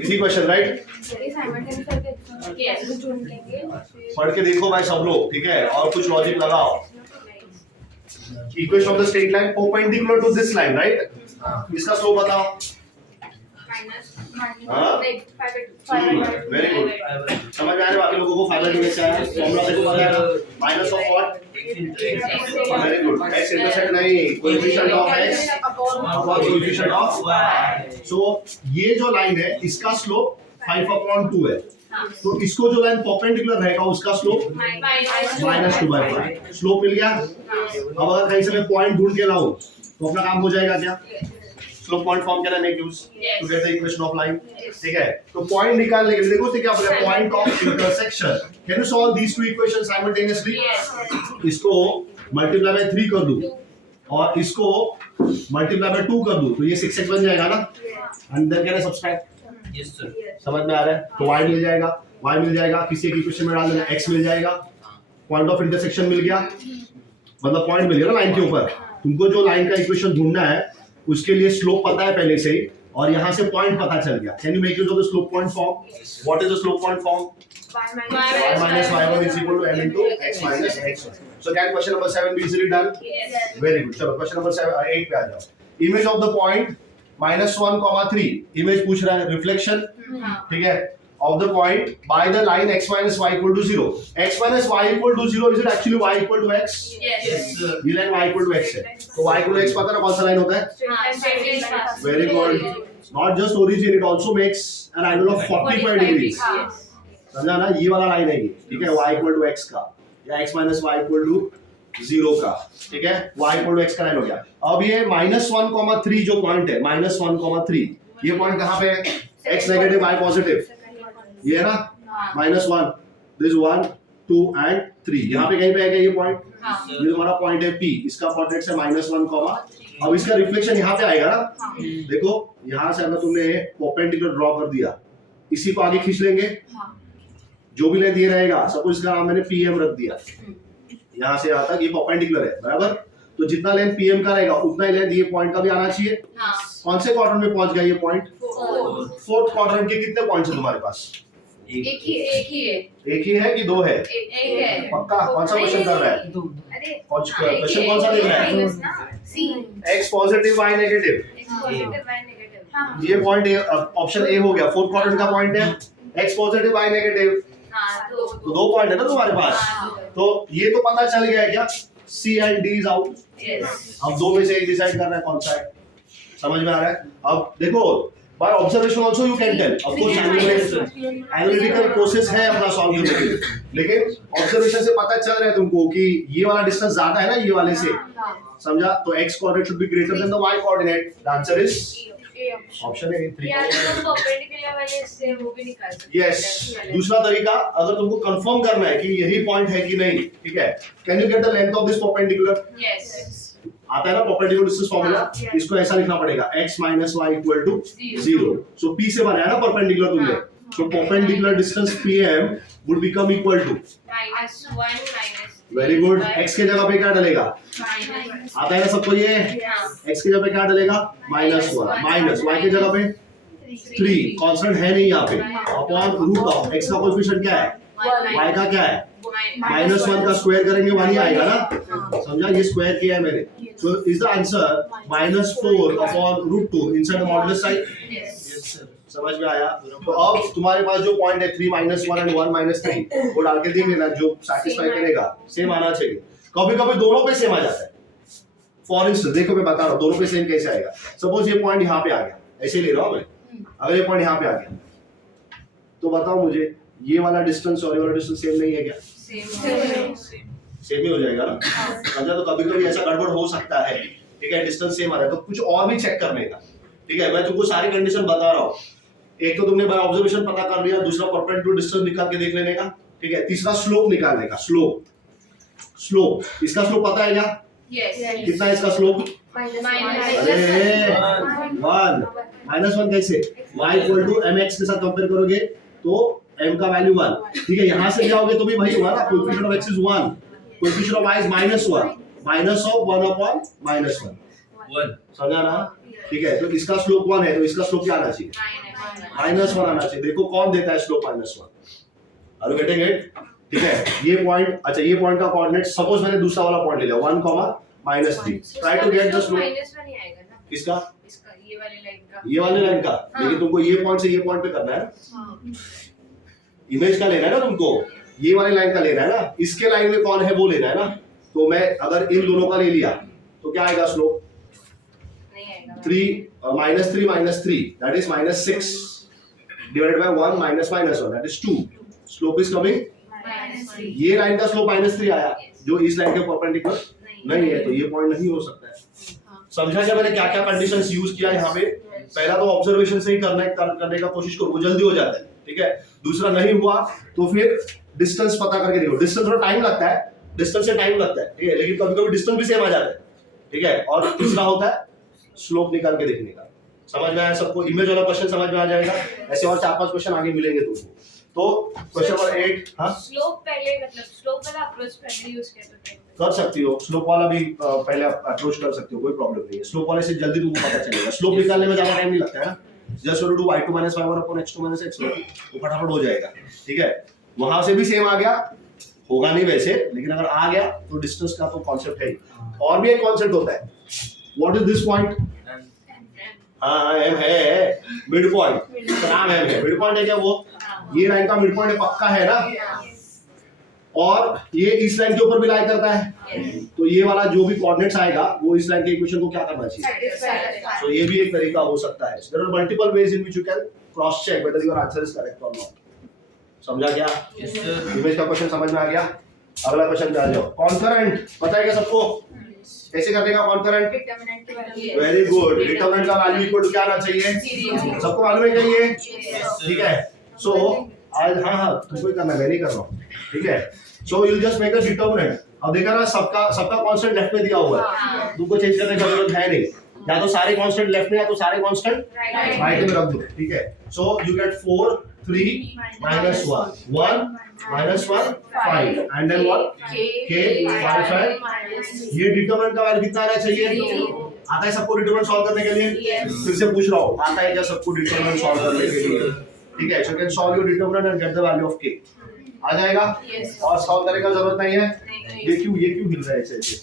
Easy question right? पढ़ के देखो भाई सब लोग, ठीक है? और कुछ लॉजिक लगाओ। Equation of the straight line perpendicular to this line, right? इसका स्लोप बताओ। वेरी गुड, समझ में आ रहा है बाकी लोगों को? फाइनल कैसे आया? फॉर्मूला देखो पता है, minus of what? Very good, x intersect नहीं, coefficient of x upon coefficient of y। So ये जो लाइन है इसका स्लोप 5/2 है, तो इसको जो लाइन परपेंडिकुलर रहेगा उसका स्लोप -2/5। स्लोप मिल गया। अब अगर कहीं से मैं पॉइंट ढूंढ के लाऊं तो अपना काम हो जाएगा क्या? Slope point form can make use to get the equation of line, ठीक है? तो पॉइंट निकालने के लिए देखो तो क्या बोला, point of intersection. Can you solve these two equations simultaneously? इसको मल्टीप्लाई बाय 3 कर दूं और इसको मल्टीप्लाई बाय 2 कर दूं तो ये 6x बन जाएगा ना, and then can I subtract? Yes sir. समझ में आ रहा है? तो y मिल जाएगा, y मिल जाएगा, किसी एक इक्वेशन में डाल देना, x मिल जाएगा, पॉइंट ऑफ इंटरसेक्शन मिल गया, मतलब पॉइंट मिल गया ना लाइन के ऊपर। तुमको जो लाइन का इक्वेशन ढूंढना है उसके लिए स्लोप पता है पहले से ही, और यहाँ से पॉइंट पता चल गया। Can you make use of the slope point form? What is the slope point form? y minus y1 is equal to m into x minus x1. So can question number 7 be easily done? Yes. Very good. चलो question number 8 पे आ जाओ। Image of the point -1, 3 image पूछ रहा है, reflection, ठीक है, of the point by the line x minus y equal to 0. x minus y equal to 0, is it actually y equal to x? Yes. ये line y equal to x है, तो y equal to x पता है ना कौन सा line होता है? Very good. Not just origin, it also makes an angle of 45 degrees. समझा ना? ये वाला लाइन है ये, ठीक है, y equal to x का या x minus y equal to 0 का, ठीक है, y equal to x का लाइन हो गया। अब ये -1, 3 जो पॉइंट है, -1, 3, ये पॉइंट कहाँ पे है? x नेगेटिव y पॉजिटिव, ये है ना, -1, दिस 1, 2 एंड 3, यहाँ पे कहीं पे आएगा ये पॉइंट, ये हमारा पॉइंट है P, इसका कोऑर्डिनेट्स है -1, अब इसका रिफ्लेक्शन यहाँ पे आएगा ना, देखो यहाँ से अगर तुमने परपेंडिकुलर ड्रॉ कर दिया, इसी को आगे खींच लेंगे, जो भी लेंथ ये रहेगा, सपोज इसका नाम मैंने PM रख दिया, यहाँ से यहाँ तक ये परपेंडिकुलर है, बराबर? तो जितना लेंथ PM का रहेगा उतना ही लेंथ ये पॉइंट का भी आना चाहिए। कौन से क्वाड्रेंट में पहुंच गया ये पॉइंट? फोर्थ क्वाड्रेंट के कितने पॉइंट्स है तुम्हारे पास? एक ही है कि दो है? एक है। पक्का? कौन सा क्वेश्चन कर रहा है? क्वेश्चन कौन सा देख रहा है? x पॉजिटिव y नेगेटिव, ये पॉइंट ऑप्शन ए हो गया, फोर्थ क्वाड्रेंट का पॉइंट है x पॉजिटिव y नेगेटिव, तो दो पॉइंट है ना तुम्हारे पास, तो ये तो पता चल गया है क्या? C and D is out. अब दो में से एक डिसाइड करना है कौन सा है, समझ में आ रहा है? अब देखो by observation also you can tell, of course analytical process है अपना सॉल्व करने के लिए, लेकिन ऑब्जर्वेशन से पता चल रहा है तुमको कि ये वाला डिस्टेंस ज्यादा है ना ये वाले से, समझा? तो x coordinate should be greater than the y coordinate, the answer is option A 3। Yes, दूसरा तरीका, अगर तुमको कंफर्म करना है कि यही पॉइंट है कि नहीं, ठीक है, can you get the length of this perpendicular? Yes. आता है ना परपेंडिकुलर डिस्टेंस फार्मूला, इसको ऐसा लिखना पड़ेगा x minus y equal to 0। So P से बनाया ना परपेंडिकुलर तुमने, तो perpendicular distance PM would become equal to -1 very good, x के जगह पे क्या डलेगा? आता है ना सबको ये, x के जगह पे क्या डलेगा? -1, माइनस y के जगह पे 3, कांस्टेंट है नहीं यहाँ पे, अपॉन रूट ऑफ x का कोएफिशिएंट क्या है? y का क्या है? -1 का स्क्वायर करेंगे 1 ही आएगा ना, समझा? ये स्क्वायर किया है मैंने, so is the answer -4 upon √2 inside the modulus sign. समझ में आया? तो अब तुम्हारे पास जो पॉइंट है 3 -1 एंड 1 -3, वो डाल के देख लेना, जो सैटिस्फाई करेगा सेम आना चाहिए। कभी कभी दोनों पे सेम आ जाता है, फॉर इंस्टेंस देखो मैं बता रहा हूँ दोनों पे सेम कैसे आएगा। सपोज ये पॉइंट यहाँ पे आ गया, ऐसे ले रहा हूँ मैं, अगर ये पॉइंट यहाँ पे आ गया तो बताओ मुझे ये वाला डिस्टेंस और ये वाला डिस्टेंस सेम नहीं है क्या? सेम ही हो जाएगा ना, समझा? तो कभी कभी ऐसा गड़बड़ हो सकता है, ठीक है, डिस्टेंस सेम आ रहा है, तो कुछ और भी चेक करने का, ठीक है? मैं तुमको सारी कंडीशन बता रहा हूँ, एक तो तुमने बाय ऑब्जर्वेशन पता कर लिया, दूसरा परपेंडिकुलर डिस्टेंस निकाल के देख लेने का, ठीक है, तीसरा स्लोप निकालने का, स्लोप, इसका स्लोप पता है क्या? यस। कितना है इसका स्लोप? अरे 1, -1 कैसे? y इक्वल टू mx के साथ कंपेयर करोगे तो m का वैल्यू 1, ठीक है, यहाँ से जाओगे तो भी वही होगा ना, coefficient of x is 1, coefficient of y is -1, minus of 1 upon -1, 1 समझा ना? ठीक है, तो इसका स्लोप 1 है तो इसका स्लोप क्या आना चाहिए? -1 आना चाहिए। देखो कौन देता है slope -1? Are you getting it? ठीक है, ये पॉइंट, अच्छा ये पॉइंट का कोऑर्डिनेट, सपोज मैंने दूसरा वाला पॉइंट ले लिया 1, -3, try to get the slope. -1 ही आएगा ना किसका? इसका, ये वाली लाइन का। ये वाले लाइन का। हाँ। लेकिन तुमको ये पॉइंट से ये पॉइंट पे करना है ना, इमेज का लेना है ना तुमको, ये वाले लाइन का लेना है ना, इसके लाइन में कौन है वो लेना है ना। तो मैं अगर इन दोनों का ले लिया तो क्या आएगा स्लोप? नहीं आएगा 3 -3 that is -6 divided by 1 -1 that is 2. Slope is coming, -3 ये लाइन का स्लोप -3 आया जो इस लाइन के परपेंडिकुलर नहीं है, तो ये पॉइंट नहीं हो सकता है। समझा क्या मैंने क्या क्या कंडीशंस यूज किया यहाँ पे? पहला तो ऑब्जर्वेशन से ही करने का कोशिश करो, वो जल्दी हो जाता है। ठीक है, दूसरा नहीं हुआ तो फिर डिस्टेंस पता करके देखो। डिस्टेंस थोड़ा टाइम लगता है, डिस्टेंस से टाइम लगता है, ठीक है, लेकिन कभी कभी डिस्टेंस भी सेम आ जाता है। ठीक है, और तीसरा होता है स्लोप निकाल के देखने का। समझ में आया सबको? इमेज वाला क्वेश्चन समझ में आ जाएगा। ऐसे और 4-5 क्वेश्चन आगे मिलेंगे तुमको। तो क्वेश्चन नंबर 8, हाँ स्लोप पहले, मतलब स्लोप वाला अप्रोच पहले यूज किया तो क्या? कर सकती हो, स्लोप वाला भी पहले अप्रोच कर सकती हो, कोई प्रॉब्लम नहीं है। स्लोप वाले से जल्दी तुमको पता चलेगा, स्लोप निकालने में ज्यादा टाइम नहीं लगता है ना। Just you do y2 - y1 upon x2 - x1, वो फटाफट हो जाएगा। ठीक है, वहां से भी सेम आ गया, होगा नहीं वैसे, लेकिन अगर आ गया तो डिस्टेंस का तो कॉन्सेप्ट है ही। और भी एक कॉन्सेप्ट होता है, व्हाट इज दिस पॉइंट? हाँ एम है, मिड पॉइंट, नाम एम है, मिड पॉइंट है क्या वो? ये लाइन का मिड पॉइंट पक्का है ना, और ये इस लाइन के ऊपर भी लाई करता है, तो ये वाला जो भी कोऑर्डिनेट्स आएगा वो इस लाइन के इक्वेशन को क्या करना चाहिए? तो ये भी एक तरीका हो सकता है। There are multiple ways in which you can cross check whether your answer is correct और नॉट। समझा क्या? यस सर इमेज का क्वेश्चन समझ में आ गया? अगला क्वेश्चन पे आ जाओ। कॉन्करेंट पता है क्या सबको? कैसे करने का कॉन्करेंट? डिटरमिनेंट की वैल्यू। Very good. डिटरमिनेंट का वैल्यू इक्वल टू क्या आना चाहिए? सबको मालूम है क्या ये? ठीक है, सो आज हाँ तुमको ही करना है, मैं नहीं कर रहा हूँ। ठीक है, so you just make a determinant. अब देखा ना, सबका कांस्टेंट लेफ्ट में दिया हुआ है, तुमको चेंज करने की जरूरत है नहीं। या तो सारे कांस्टेंट लेफ्ट में या तो सारे कांस्टेंट राइट में रख दो। ठीक है, so you get 4 3 -1 1 -1 5 and then what? k 5 है। ये डिटरमिनेंट का वैल्यू कितना आना चाहिए? आता है सबको डिटरमिनेंट सॉल्व करने के लिए? फिर से पूछ रहा हूँ, आता है क्या सबको डिटरमिनेंट सॉल्व करने के लिए? ठीक है, so you can solve your determinant and get the value of k। आ जाएगा? और सॉल्व करने का जरूरत नहीं है। ये क्यों हिल रहा है ऐसे ऐसे?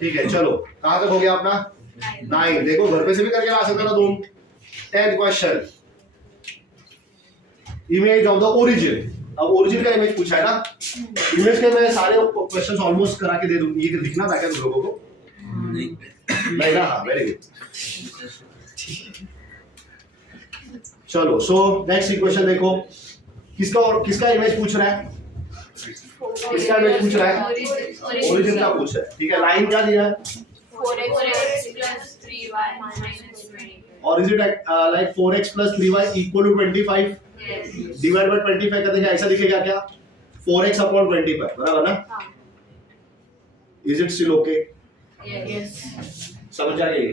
ठीक है, चलो कहां तक हो गया अपना? 9। देखो घर पे से भी करके ला सकते हो तुम। 10th question, image of the origin. अब ओरिजिन का इमेज पूछा है ना, इमेज के मैं सारे क्वेश्चंस ऑलमोस्ट करा के दे दूं। ये दिखना था क्या तुम लोगों को? नहीं ना? हाँ, वेरी गुड। चलो, सो नेक्स्ट इक्वेशन देखो, किसका इमेज पूछ रहा है? किसका इमेज पूछ रहा है? ओरिजिन का पूछ रहा है। ठीक है, लाइन क्या दिया है? 4x plus 3y minus 20. और is it like 4x plus 3y equal to 25? Yes. Divide by 25 का देखा ऐसा दिखेगा क्या? 4x upon 25, बराबर ना? Is it still okay? Yes. समझ आ गई?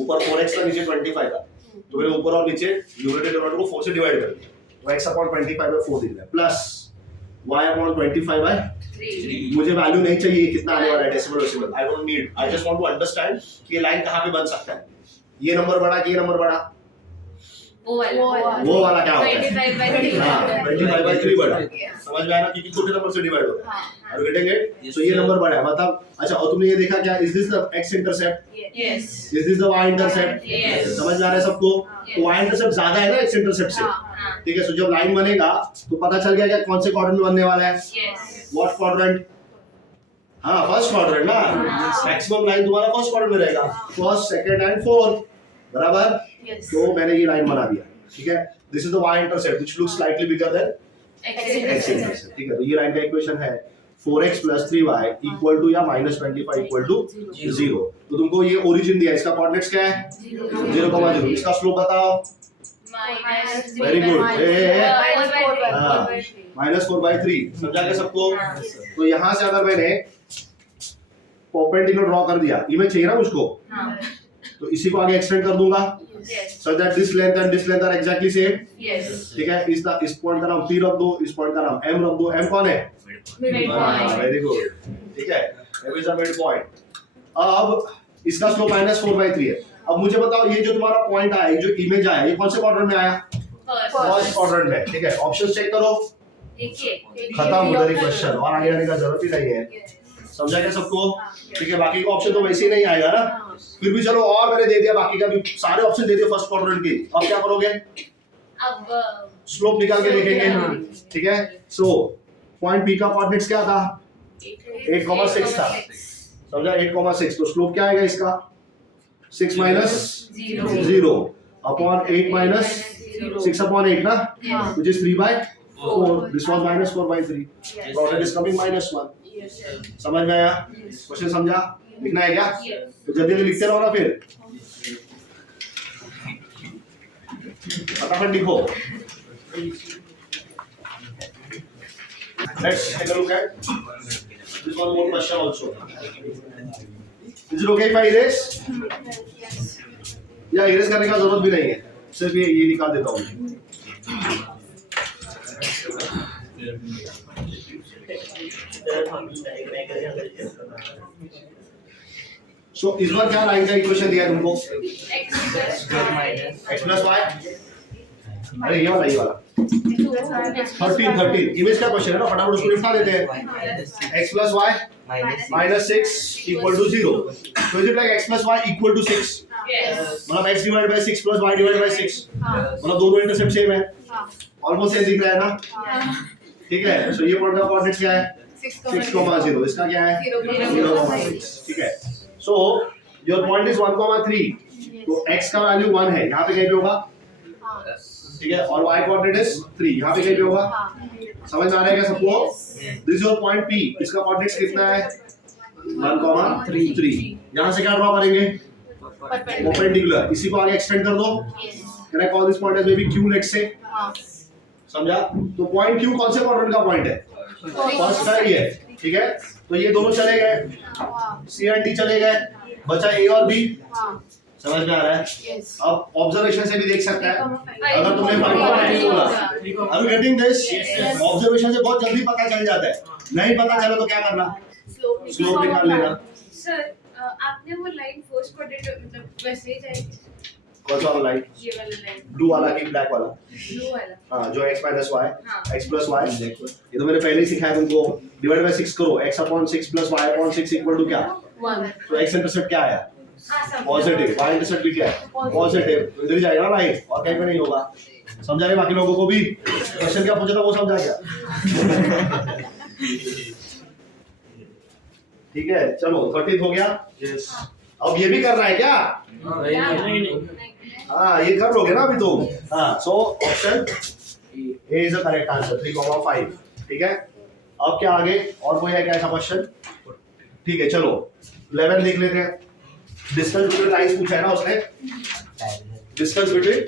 ऊपर 4x का नीचे 25 का, तो मैंने ऊपर और नीचे न्यूमरेटर डिनोमिनेटर को 4 से डिवाइड कर दिया, तो x upon 25 by 4 दिख रहा है, प्लस y upon 25 by 3. मुझे वैल्यू नहीं चाहिए कितना आने वाला है, decimal. I don't need, I just want to understand कि ये लाइन कहां पे बन सकता है। ये नंबर बड़ा कि ये नंबर बड़ा? वो वाला क्या होता है? 25 by 3. हां, 25 by 3 बड़ा। समझ में आया ना, क्योंकि छोटे नंबर से डिवाइड होता है। Are you getting it? So ये नंबर बड़ा है, मतलब अच्छा। और तुमने ये देखा क्या, is this the x intercept? Yes. Is this the y intercept? Yes. समझ में आ रहा है सबको? तो y इंटरसेप्ट ज्यादा है ना x इंटरसेप्ट से। हाँ. ठीक है, सो जब लाइन बनेगा तो पता चल गया क्या कौन से क्वाड्रेंट में बनने वाला है? Yes. What quadrant? हाँ, फर्स्ट क्वाड्रेंट ना। मैक्सिमम लाइन तुम्हारा फर्स्ट क्वाड्रेंट में रहेगा, फर्स्ट सेकंड एंड फोर्थ, बराबर? Yes. तो मैंने ये लाइन बना दिया। ठीक है, this is the y intercept which looks slightly bigger than x intercept. ठीक है, तो ये लाइन का इक्वेशन है 4x plus 3y equal to या -25 equal to 0। तो तुमको ये ओरिजिन दिया, इसका कोऑर्डिनेट्स क्या है? 0,0। इसका स्लोप बताओ। Minus Very good. Minus 4 by हाँ, -4/3। समझा क्या सबको? तो यहाँ से अगर मैंने परपेंडिकुलर ड्रॉ कर दिया, इमेज चाहिए ना मुझको, तो इसी को आगे एक्सटेंड कर दूंगा, Yes. so that this length and this length are exactly same। Yes. ठीक है, इस पॉइंट का नाम P रख दो, इस पॉइंट का नाम M रख दो। M कौन है? Midpoint. Very good. ठीक है, M is a mid point. अब इसका स्लोप -4/3 है। अब मुझे बताओ ये जो तुम्हारा पॉइंट आया, ये जो इमेज आया, ये कौन से क्वाड्रेंट में आया? फर्स्ट क्वाड्रेंट में। ठीक है, ऑप्शन चेक करो, खत्म उधर ही क्वेश्चन, और आगे आने का जरूरत ही नहीं है। समझा क्या सबको? ठीक है, बाकी का ऑप्शन तो वैसे ही नहीं आएगा ना, फिर भी चलो, और मैंने दे दिया, बाकी का भी सारे ऑप्शन दे दिए फर्स्ट क्वाड्रेंट के। अब क्या करोगे? अब स्लोप निकाल के देखेंगे। ठीक है, सो पॉइंट पी का कोऑर्डिनेट्स क्या था? 8,6 था। समझा? 8,6, तो स्लोप क्या आएगा इसका? 6 - 0 अपॉन 8 - 6 अपॉन 8 ना, which is 3/4. This was -4/3. Product is coming -1. समझ में आया? क्वेश्चन समझा? लिखना है क्या? तो जल्दी जल्दी लिखते रहो ना, फिर फटाफट लिखो। Let's take a look at this one more question also. Is it okay if I erase? या erase करने का जरूरत भी नहीं है, सिर्फ ये निकाल देता हूँ। So इस बार क्या लाइन का इक्वेशन दिया है तुमको? x plus y। अरे ये वाला 13 इमेज का क्वेश्चन है ना, फटाफट उसको लिखा देते हैं। x plus y -6 equal to 0. So is it like x plus y equal to 6? मतलब x divided by 6 plus y divided by 6, मतलब दोनों इंटरसेप्ट सेम है, ऑलमोस्ट सेम दिख रहा है ना। ठीक है, सो ये पॉइंट का कोऑर्डिनेट क्या है? 6,0, इसका क्या है? 0,6। ठीक है, सो योर पॉइंट इज 1,3, तो x का वैल्यू 1 है, यहाँ पे कहीं पे होगा। ठीक है, और y कोऑर्डिनेट इज 3, यहाँ पे कहीं पे होगा। समझ में आ रहा है क्या सबको? दिस योर पॉइंट P, इसका कोऑर्डिनेट कितना है? 1,3। यहाँ से क्या ड्रॉ करेंगे? परपेंडिकुलर। इसी को आगे एक्सटेंड कर दो। Can I call this point as maybe Q, let's say. समझा? तो पॉइंट Q कौन से क्वाड्रेंट का पॉइंट है? फर्स्ट का ही है। ठीक है, तो ये दोनों चले गए, C और D चले गए, बचा A और B। समझ में आ रहा है? अब ऑब्जर्वेशन से भी देख सकता है, अगर तुमने 5,3 बोला, are you getting this? Observation से बहुत जल्दी पता चल जाता है, नहीं पता चला तो क्या करना? स्लोप निकाल लेना। सर आपने वो लाइन फर्स्ट क्वाड्रेंट मतलब वैसे ही जाएगी? कौन सा वाला लाइन? ये वाला लाइन, ब्लू वाला कि ब्लैक वाला? ब्लू वाला। हाँ, जो x minus y, हाँ। x plus y, ये तो मैंने पहले ही सिखाया तुमको। डिवाइड बाय 6 करो, x upon 6 plus y upon 6 equal to क्या? 1। तो x इंटरसेप्ट क्या आया? हाँ सब पॉजिटिव। y इंटरसेप्ट भी क्या है? पॉजिटिव। इधर ही जाएगा ना लाइन, और कहीं पे नहीं होगा। समझा रहे बाकी लोगों को भी? क्वेश्चन क्या पूछा था वो समझा क्या? ठीक है, चलो 13 हो गया। यस, अब ये भी करना है क्या? हाँ, ये कर लोगे ना अभी तुम। हाँ, so option A is the correct answer, 3,5। ठीक है, अब क्या आगे और कोई है क्या ऐसा क्वेश्चन? ठीक है, चलो 11 देख लेते हैं। डिस्टेंस बिटवीन लाइंस पूछा है ना उसने। डिस्टेंस बिटवीन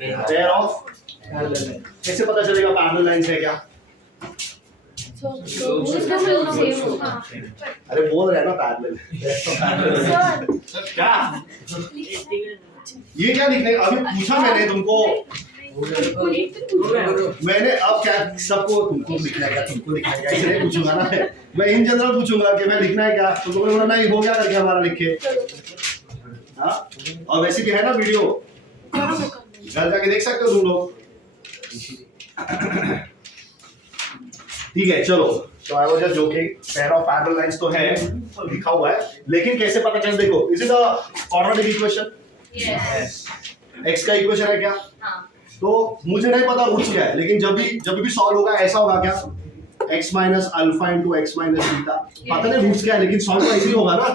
पेयर ऑफ, कैसे पता चलेगा पैरेलल लाइंस है क्या? अरे बोल रहे हैं ना पैरेलल। क्या ये क्या लिखने? अभी पूछा मैंने तुमको, मैंने अब क्या सबको तुमको लिखना है क्या? तुमको लिखना है क्या? ऐसे नहीं पूछूंगा ना मैं, इन जनरल पूछूंगा कि मैं लिखना है क्या? तुमको बोलना नहीं हो गया करके हमारा लिखे। हाँ, और वैसे भी है ना वीडियो, घर जाके देख सकते हो तुम लोग। ठीक है, चलो, तो I was just joking. Pair of parallel lines तो है, लिखा हुआ है, लेकिन कैसे पता चले? देखो, is it a quadratic equation? Yes. x का इक्वेशन है क्या? हाँ। तो मुझे नहीं पता रूट्स क्या है, लेकिन जब भी सॉल्व होगा ऐसा होगा क्या? x minus alpha into x minus beta। पता नहीं रूट्स क्या है, लेकिन सॉल्व तो ऐसे ही होगा ना।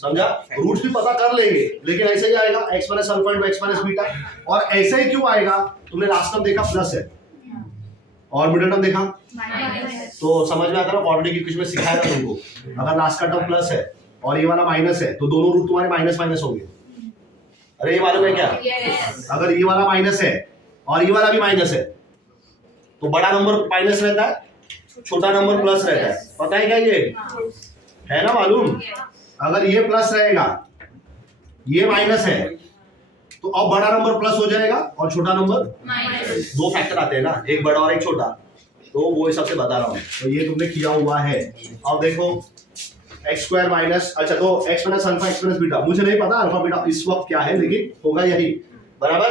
समझा? रूट्स भी पता कर लेंगे, लेकिन ऐसे ही आएगा x minus alpha into x minus beta। और ऐसे ही क्यों आएगा? तुमने लास्ट टर्म देखा प्लस है, और मिडिल टर्म देखा, तो समझ में आता है ना? क्वाड्रेटिक इक्वेशन में सिखाया था तुमको, अगर लास्ट का टर्म प्लस है और ये वाला माइनस है, तो दोनों रूट तुम्हारे माइनस माइनस होंगे। अरे ये मालूम है क्या? अगर ये वाला माइनस है और ये वाला भी माइनस है, तो बड़ा नंबर माइनस रहता है, छोटा नंबर प्लस रहता है। पता है क्या ये? है ना मालूम? अगर ये प्लस रहेगा, ये माइनस है, तो अब बड़ा नंबर प्लस हो जाएगा और छोटा नंबर माइनस। दो फैक्टर आते हैं ना, एक बड़ा और एक छोटा, तो वो हिसाब से बता रहा हूँ। तो ये तुमने किया हुआ है। अब देखो एक्स स्क्वायर माइनस, अच्छा तो x minus alpha x minus beta, मुझे नहीं पता अल्फा बीटा इस वक्त क्या है, लेकिन होगा यही, बराबर।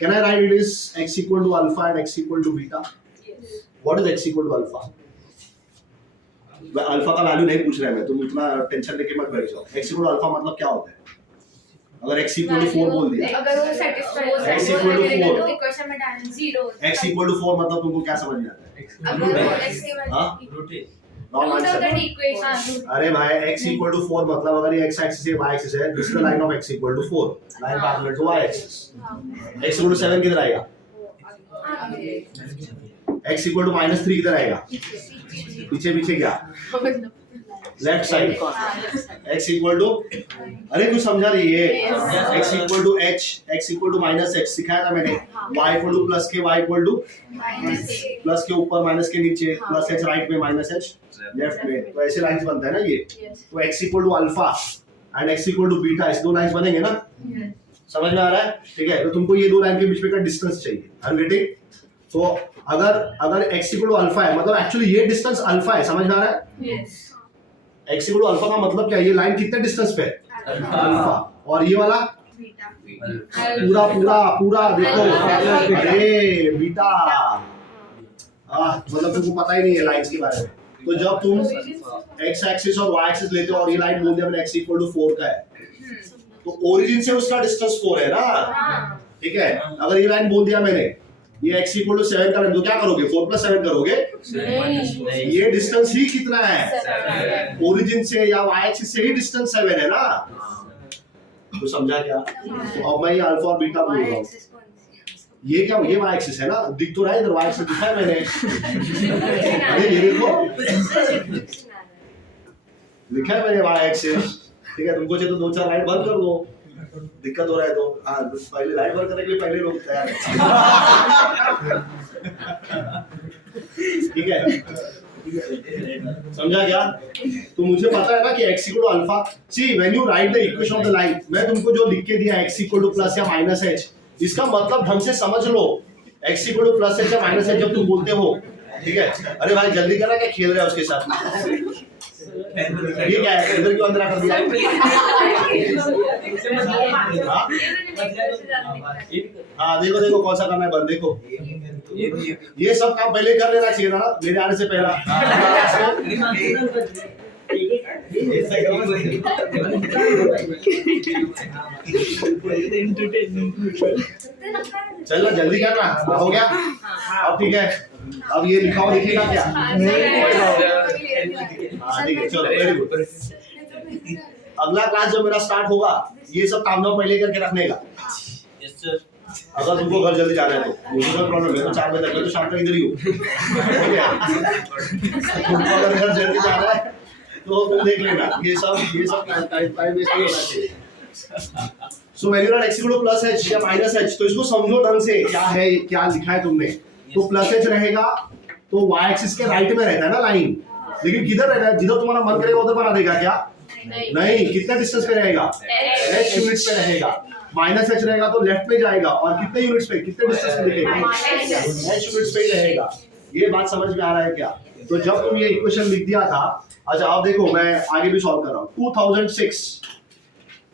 Can I write it is x equal to alpha and x equal to beta? What is x equal to alpha? Alpha का वैल्यू नहीं पूछ रहे हैं, तुम इतना टेंशन लेके मत बैठ जाओ। एक्स इक्वल टू अल्फा मतलब क्या होता है? अगर x इक्वल टू 4 बोल दिया, अगर वो सेटिस्फाई हो x इक्वल टू 4, तो इक्वेशन में डाल 0, x इक्वल टू 4 मतलब तुमको क्या समझ में आता है? अगर वो x के हाँ? बाद Wrong answer. इक्वेशन, अरे भाई x इक्वल टू 4 मतलब अगर ये x एक्सिस है y एक्सिस है, this is the line of x equal to 4, line parallel to y axis. x equal to 7 किधर आएगा? x इक्वल टू -3 किधर आएगा? पीछे पीछे क्या? Left side. x equal to, अरे कुछ समझा रही है? x equal to h, x equal to -x सिखाया था मैंने, y equal to plus k, y equal to plus k ऊपर माइनस के नीचे, प्लस h राइट में माइनस h लेफ्ट में, तो ऐसे लाइंस बनता है ना ये। तो x equal to alpha and x equal to beta, इस दो लाइंस बनेंगे ना? समझ में आ रहा है? ठीक है, तो तुमको ये दो लाइन के बीच में का डिस्टेंस चाहिए, आर यू गेटिंग? तो अगर x इक्वल टू अल्फा है मतलब एक्चुअली ये डिस्टेंस अल्फा है, समझ में आ रहा है? x इक्वल टू अल्फा का मतलब क्या है? ये लाइन कितने डिस्टेंस पे है? अल्फा। और ये वाला पूरा पूरा पूरा देखो, अरे बीटा, मतलब तुमको पता ही नहीं है लाइंस के बारे में। तो जब तुम x एक्सिस और y एक्सिस लेते हो और ये लाइन बोल दिया मैंने x इक्वल टू 4 का है, तो ओरिजिन से उसका डिस्टेंस 4 है ना, ठीक है। अगर ये लाइन बोल दिया मैंने ये x इक्वल टू 7 का, तो क्या करोगे? 4 प्लस 7 करोगे? ये डिस्टेंस ही कितना है? ओरिजिन से या y एक्सिस से ही डिस्टेंस 7 है ना। तो समझा क्या? तो अब मैं ये अल्फा और बीटा बोल रहा हूँ, ये क्या, ये y एक्सिस है ना, दिख तो रहा है इधर, y एक्सिस दिखा है मैंने, अरे ये देखो लिखा है मैंने y एक्सिस, ठीक है। तुमको चाहिए तो 2-4 लाइट बंद कर दो, दिक्कत हो रहा है तो। हाँ, पहले लाइट बंद करने के लिए पहले लोग तैयार ठीक है, समझा क्या? तो मुझे पता है ना कि x equal to alpha, see when you write the equation of the line, मैं तुमको जो लिख के दिया x इक्वल टू प्लस या माइनस h, इसका मतलब ढंग से समझ लो। x equal to plus h या माइनस h जब तुम बोलते हो, ठीक है, अरे भाई जल्दी करना, क्या खेल रहे हो उसके साथ? ये क्या है, इधर क्यों अंदर आकर दिया? हाँ देखो देखो कौन सा करना है बंद, देखो ये सब काम पहले कर लेना चाहिए ना, मेरे आने से पहला। चलो जल्दी करना, हो गया अब, ठीक है। अब ये लिखा हुआ दिखेगा क्या? ठीक है, चलो वेरी गुड। अगला क्लास जब मेरा स्टार्ट होगा, ये सब काम जो पहले करके रखने का। अगर तुमको घर जल्दी जाना है तो मुझे कोई प्रॉब्लम है, तो 4 बजे तक, तो शाम तक इधर ही हो, ठीक है। तुमको अगर घर जल्दी जाना है तो तुम देख लेना, ये सब टाइम वेस्ट नहीं होना चाहिए। So when you are x equal to plus h या माइनस h, तो इसको समझो ढंग से, क्या है, क्या लिखा है तुमने। तो प्लस h रहेगा तो y एक्सिस के राइट में रहता है ना लाइन, लेकिन किधर रहता है? जिधर तुम्हारा मन करेगा उधर बना देगा क्या? नहीं, कितना डिस्टेंस पे रहेगा? h यूनिट्स पे रहेगा। माइनस h रहेगा तो लेफ्ट में जाएगा, और कितने यूनिट्स पे, कितने डिस्टेंस पे लिखेगा? h यूनिट्स पे ही रहेगा। ये बात समझ में आ रहा है क्या? तो जब तुम ये इक्वेशन लिख दिया था, अच्छा अब देखो मैं आगे भी सॉल्व कर रहा हूँ। 2006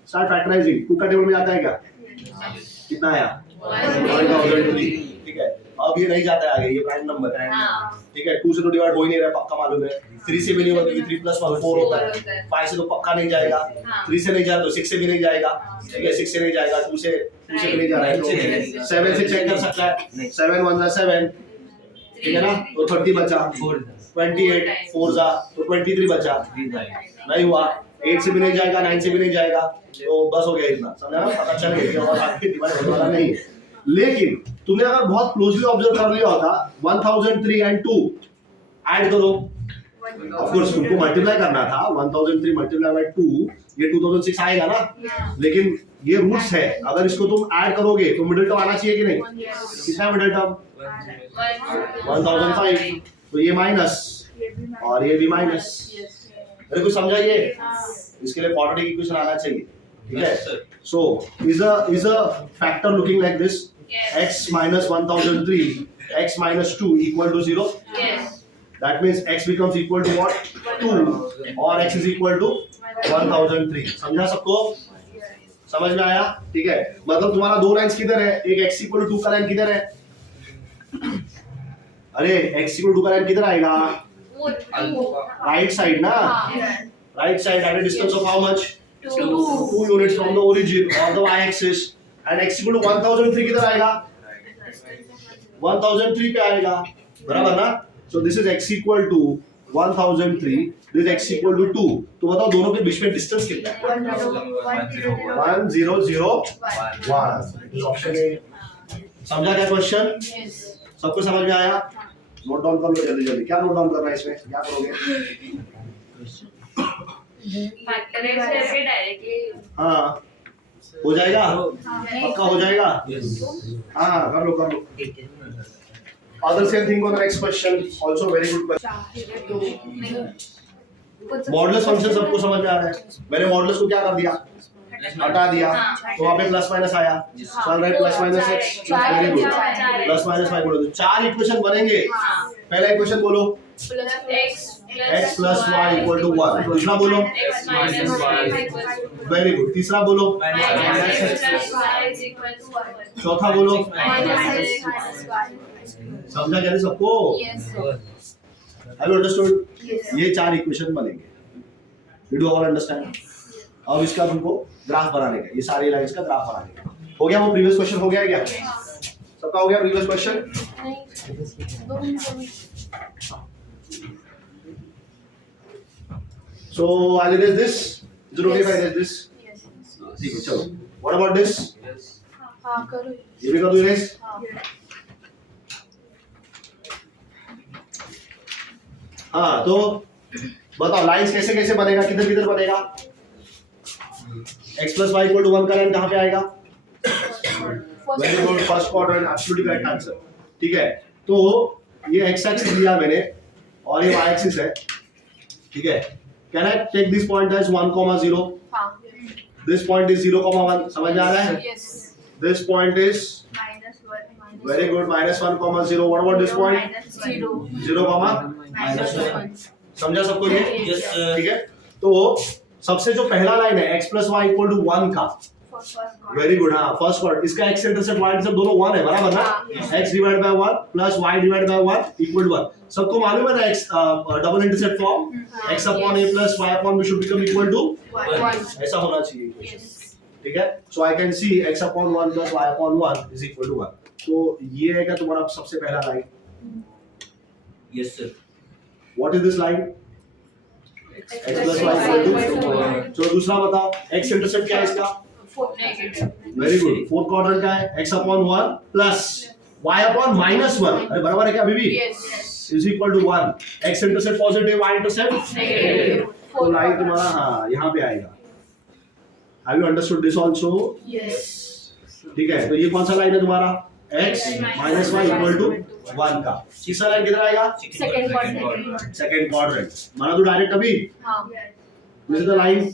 स्टार्ट फैक्टराइजिंग, 2 का टेबल में जाता है क्या? कितना आया? 1003, ठीक है। अब ये नहीं जाता है आगे, ये प्राइम नंबर है, ठीक है। 2 से तो डिवाइड हो ही नहीं रहा, पक्का मालूम है। 3 से भी नहीं होगा क्योंकि 3 + 1 4 होता है। 5 से तो पक्का नहीं जाएगा, 3 से नहीं जाएगा तो 6 से भी नहीं जाएगा, ठीक है। 6 से नहीं जाएगा, 2 से भी नहीं जा रहा है, तो 7 से चेक कर सकता है। 7 1 7, ठीक है ना, तो 30 बचा, 28 4 जा तो 23 बचा, नहीं हुआ। 8 से भी नहीं जाएगा, 9 से भी नहीं जाएगा, तो बस हो गया इतना, समझा ना? पता चल गया और आगे डिवाइड होने वाला नहीं है। लेकिन तुमने अगर बहुत क्लोजली ऑब्जर्व कर लिया होता, 1003 एंड 2 ऐड करो, ऑफ कोर्स तुमको मल्टीप्लाई करना था, 1003 मल्टीप्लाई बाय 2, ये 2006 आएगा ना। लेकिन ये रूट्स है, अगर इसको तुम ऐड करोगे तो मिडिल टर्म आना चाहिए कि नहीं? कितना मिडिल टर्म? 1005, तो ये माइनस और ये भी माइनस। अरे कुछ समझा? ये इसके लिए क्वाड्रेटिक इक्वेशन आना चाहिए, ठीक है। So is a factor looking like this, x minus 1003 x minus 2 equal to 0, That means x becomes equal to what? 2 और x is equal to 1003. समझा सबको? समझ में आया? ठीक है, मतलब तुम्हारा दो लाइंस किधर है? एक x equal to 2 का लाइन किधर है? अरे x equal to 2 का लाइन किधर आएगा? राइट साइड ना, right side at a distance of how much? 2 units from the origin on the y-axis, and x equal to 1003 किधर आएगा? 1003 पे आएगा, बराबर ना? So this is x equal to 1003, this is x equal to 2. तो बताओ दोनों के बीच में डिस्टेंस कितना है? 1001. Option A. समझा क्या क्वेश्चन? सबको समझ में आया? नोट डाउन कर लो जल्दी जल्दी. क्या नोट डाउन करना है इसमें? क्या करोगे? फैक्टराइज करके डायरेक्टली हाँ, हो जाएगा? पक्का हो जाएगा? हाँ, कर लो. Other same thing on the next question. Also very good question. Modulus function सबको समझ में आ रहा है? मैंने मॉडुलस को क्या कर दिया? हटा दिया, तो वहाँ पे प्लस माइनस आया. चल रहा है plus minus x. Very good. Plus minus y बोलो. चार इक्वेशन बनेंगे. पहला इक्वेशन बोलो. x plus y equal to 1. दूसरा बोलो. Very good. तीसरा बोलो. चौथा बोलो. समझा क्या सबको? Have you understood? ये चार इक्वेशन बनेंगे. Did you all understand? अब इसका तुमको ग्राफ बनाने का, ये सारी लाइंस का ग्राफ बनाने का. हो गया? वो प्रीवियस क्वेश्चन हो गया क्या? सबका हो गया previous question? So I'll erase this. Is it okay if I erase this? ठीक है, चलो. What about this? हाँ करो. ये भी कर दो erase. हाँ, तो बताओ लाइंस कैसे कैसे बनेगा, किधर किधर बनेगा? x plus y equal to 1 का लाइन कहाँ पे आएगा? Very good, first quadrant, absolutely correct answer. ठीक है, तो ये x एक्सिस लिया मैंने और ये y एक्सिस है. ठीक है, can I take this point as 1,0? This point is 0,1. समझ आ रहा है? This point is very good -1,0. What about this point? 0,1. समझा सबको ये? ठीक है, तो सबसे जो पहला लाइन है x plus y equal to 1 का, वेरी गुड. हाँ, फर्स्ट क्वाड्रेंट. इसका x इंटरसेप्ट y इंटरसेप्ट दोनों 1 है, बराबर ना? x divide by 1 plus y divide by 1 equal to 1. सबको मालूम है ना x double intercept form? x upon a plus y upon b should become equal to 1. ऐसा होना चाहिए. ठीक है, so I can see x upon 1 plus y upon 1 is equal to 1. तो ये है क्या तुम्हारा सबसे पहला line? Yes sir. What is this line? x plus y equal to. तो दूसरा बताओ, x इंटरसेप्ट क्या है इसका? Very good. फोर्थ क्वाड्रेंट क्या है? x upon 1 plus y upon -1. अरे बराबर है क्या अभी भी? Is equal to 1. x intercept positive, y intercept negative. तो लाइन तुम्हारा हाँ यहाँ पे आएगा. Have you understood this also? ठीक है, तो ये कौन सा लाइन है तुम्हारा? x minus y equal to 1 का. तीसरा लाइन किधर आएगा? Second quadrant. माना तो डायरेक्ट अभी दिस इज द लाइन.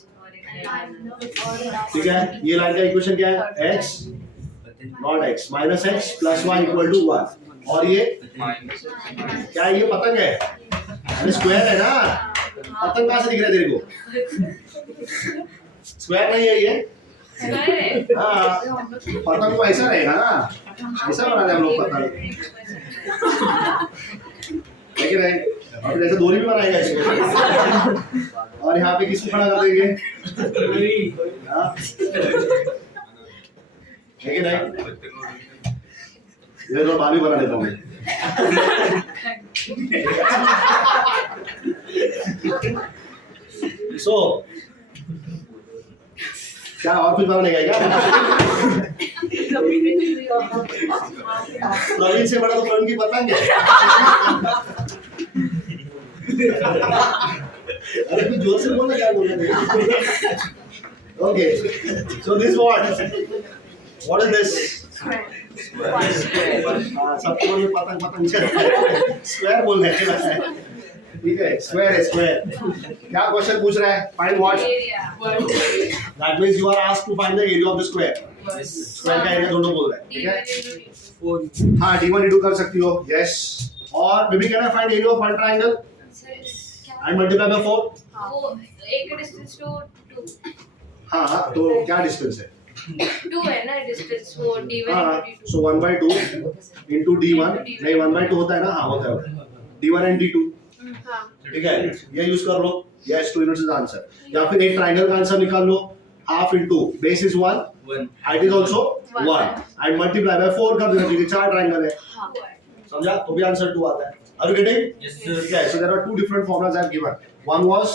ठीक है, ये लाइन का इक्वेशन क्या है? x not x minus x plus y equal to 1. और ये क्या है? ये पतंग है. अरे स्क्वायर है ना, पतंग कहाँ से दिख रहा है तेरे को? स्क्वायर नहीं है ये. हाँ, पतंग को ऐसा रहेगा ना, ऐसा बना दे हम लोग पतंग. लेकिन अब जैसे दोरी भी बनाएगा इसको. और यहाँ पे किसको खड़ा कर देंगे? लेकिन नहीं, ये तो बाल भी बना देता हूँ मैं. So क्या और कुछ बनाने का क्या? प्रवीण से बड़ा तो प्रवीण की पतंग है. अरे कुछ जोर से बोलना, क्या बोल रहे थे? Okay, so this what is this? सबको बोलिए पतंग पतंग. स्क्वायर बोल रहे हैं. ठीक है, स्क्वायर है स्क्वायर. क्या क्वेश्चन पूछ रहा है? Find what? That means you are asked to find the area of the square. Square का एरिया दोनों बोल रहा है. ठीक है, हां, d1 d2 कर सकती हो. यस, और बेबी कहना है find area of one triangle and multiply by 4। वो एक डिस्टेंस टू 2 हाँ हाँ, तो क्या डिस्टेंस है? 2 है ना डिस्टेंस, वो d1 हाँ, into d2। सो 1/2 into d1 नहीं 1/2 होता है ना? हाँ होता है d1 and d2। हाँ ठीक है, ये यूज कर लो, यस 2 यूनिट्स इज आंसर। या फिर एक ट्रायंगल का आंसर निकाल लो, half into base is 1, height is also 1 and multiply by 4 कर देना, क्योंकि 4 ट्रायंगल है। हाँ समझा? तो भी आंसर 2 आता है। Are you getting? Yes, sir. ठीक है, so there are two different formulas I have given. One was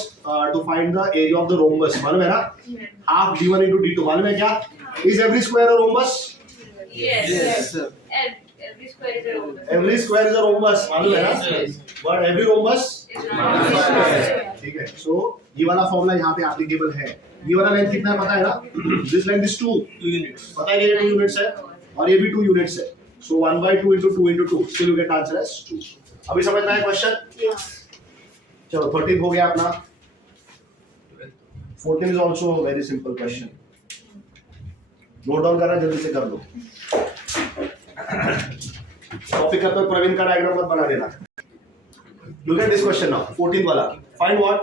to find the area of the rhombus, मालूम है ना? हाफ d1 into d2, मालूम है क्या? Is every square a rhombus? yes every square is a rhombus। Every square is a rhombus, मालूम है ना? Yes, but every rhombus is not a square। ठीक है, सो ये वाला फॉर्मूला यहाँ पे एप्लीकेबल है। ये वाला लेंथ कितना है पता है ना? This length is 2 units. पता है कि ये 2 यूनिट्स है और ये भी 2 यूनिट्स है। So 1/2 into 2 into 2 still you get answer as 2। अभी समझ में आया क्वेश्चन? चलो 13 हो गया अपना। 14 is also very simple question. Note down करना जल्दी से कर लो। टॉपिक का तो प्रवीण का डायग्राम मत बना देना। Look at this question now, 14 वाला। Find what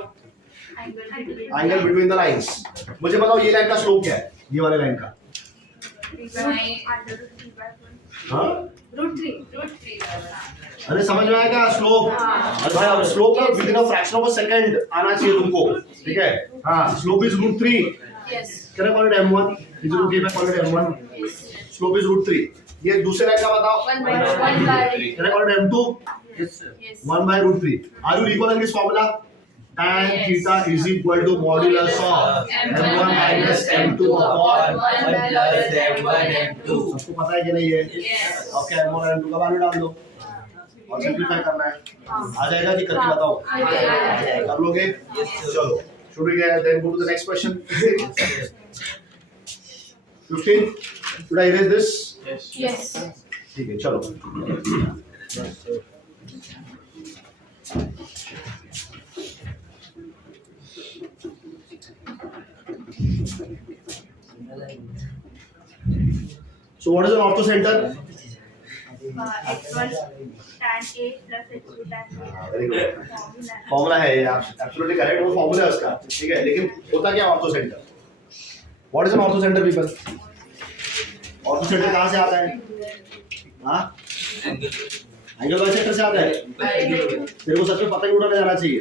angle between the lines. मुझे बताओ ये लाइन का स्लोप क्या है? ये वाले लाइन का हाँ? √3 अरे समझ में आएगा स्लोप? अरे भाई अब स्लोप ना within a fraction of a second आना चाहिए तुमको, ठीक है? हाँ, slope is √3। yes can I call it m1? Is it okay if I call it m1? Slope is √3। ये दूसरे लाइन का बताओ। 1/3 can I call it m2? Yes, sir. yes 1/√3। Are you recalling this formula? tan theta is equal to modulus of m1 minus m2 upon 1 plus m1 m2. सबको पता है कि नहीं है? yes ओके, m1 और m2 का value डाल दो और सिंपलीफाई करना है। आ जाएगा कि करके बताओ? कर लोगे? चलो शुरू किया, then go to the next question. 15 should I erase this? yes ठीक है, चलो। So what is an orthocenter? x1 tan A plus x2 tan B। Very good, formula है ये, आप एब्सोल्युटली करेक्ट, वो फॉर्मूला है उसका, ठीक है? लेकिन होता क्या orthocentre? What is an orthocentre people? Orthocentre कहाँ से आता है? हाँ, एंगल बाइसेक्टर से आता है। तेरे को सच में पता ही उड़ाने जाना चाहिए।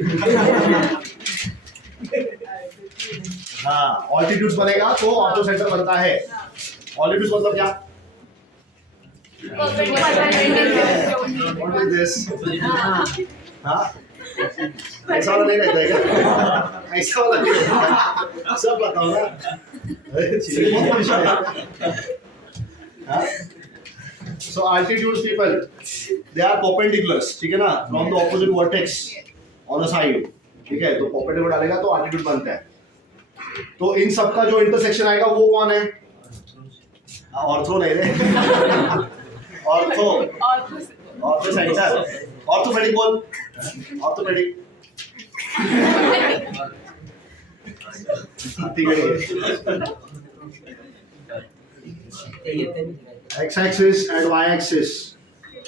हाँ, ऑल्टीट्यूड्स बनेगा तो ऑर्थोसेंटर बनता है। ऑल्टीट्यूड्स मतलब क्या? What is this? हाँ? ऐसा वाला नहीं रहता है क्या? ऐसा वाला नहीं रहता है। सब बताओ ना। अरे चीज़ बहुत परेशान है। हाँ? So altitudes people, they are perpendiculars, ठीक है ना? From the opposite vertex on the side, ठीक है? तो perpendicular डालेगा तो altitude बनता है। तो इन सब का जो इंटरसेक्शन आएगा वो कौन है? ऑर्थो नहीं रे। ऑर्थो ऑर्थो सेंटर, ऑर्थोपेडिक बोल, ऑर्थोपेडिक। ठीक है, x axis and y axis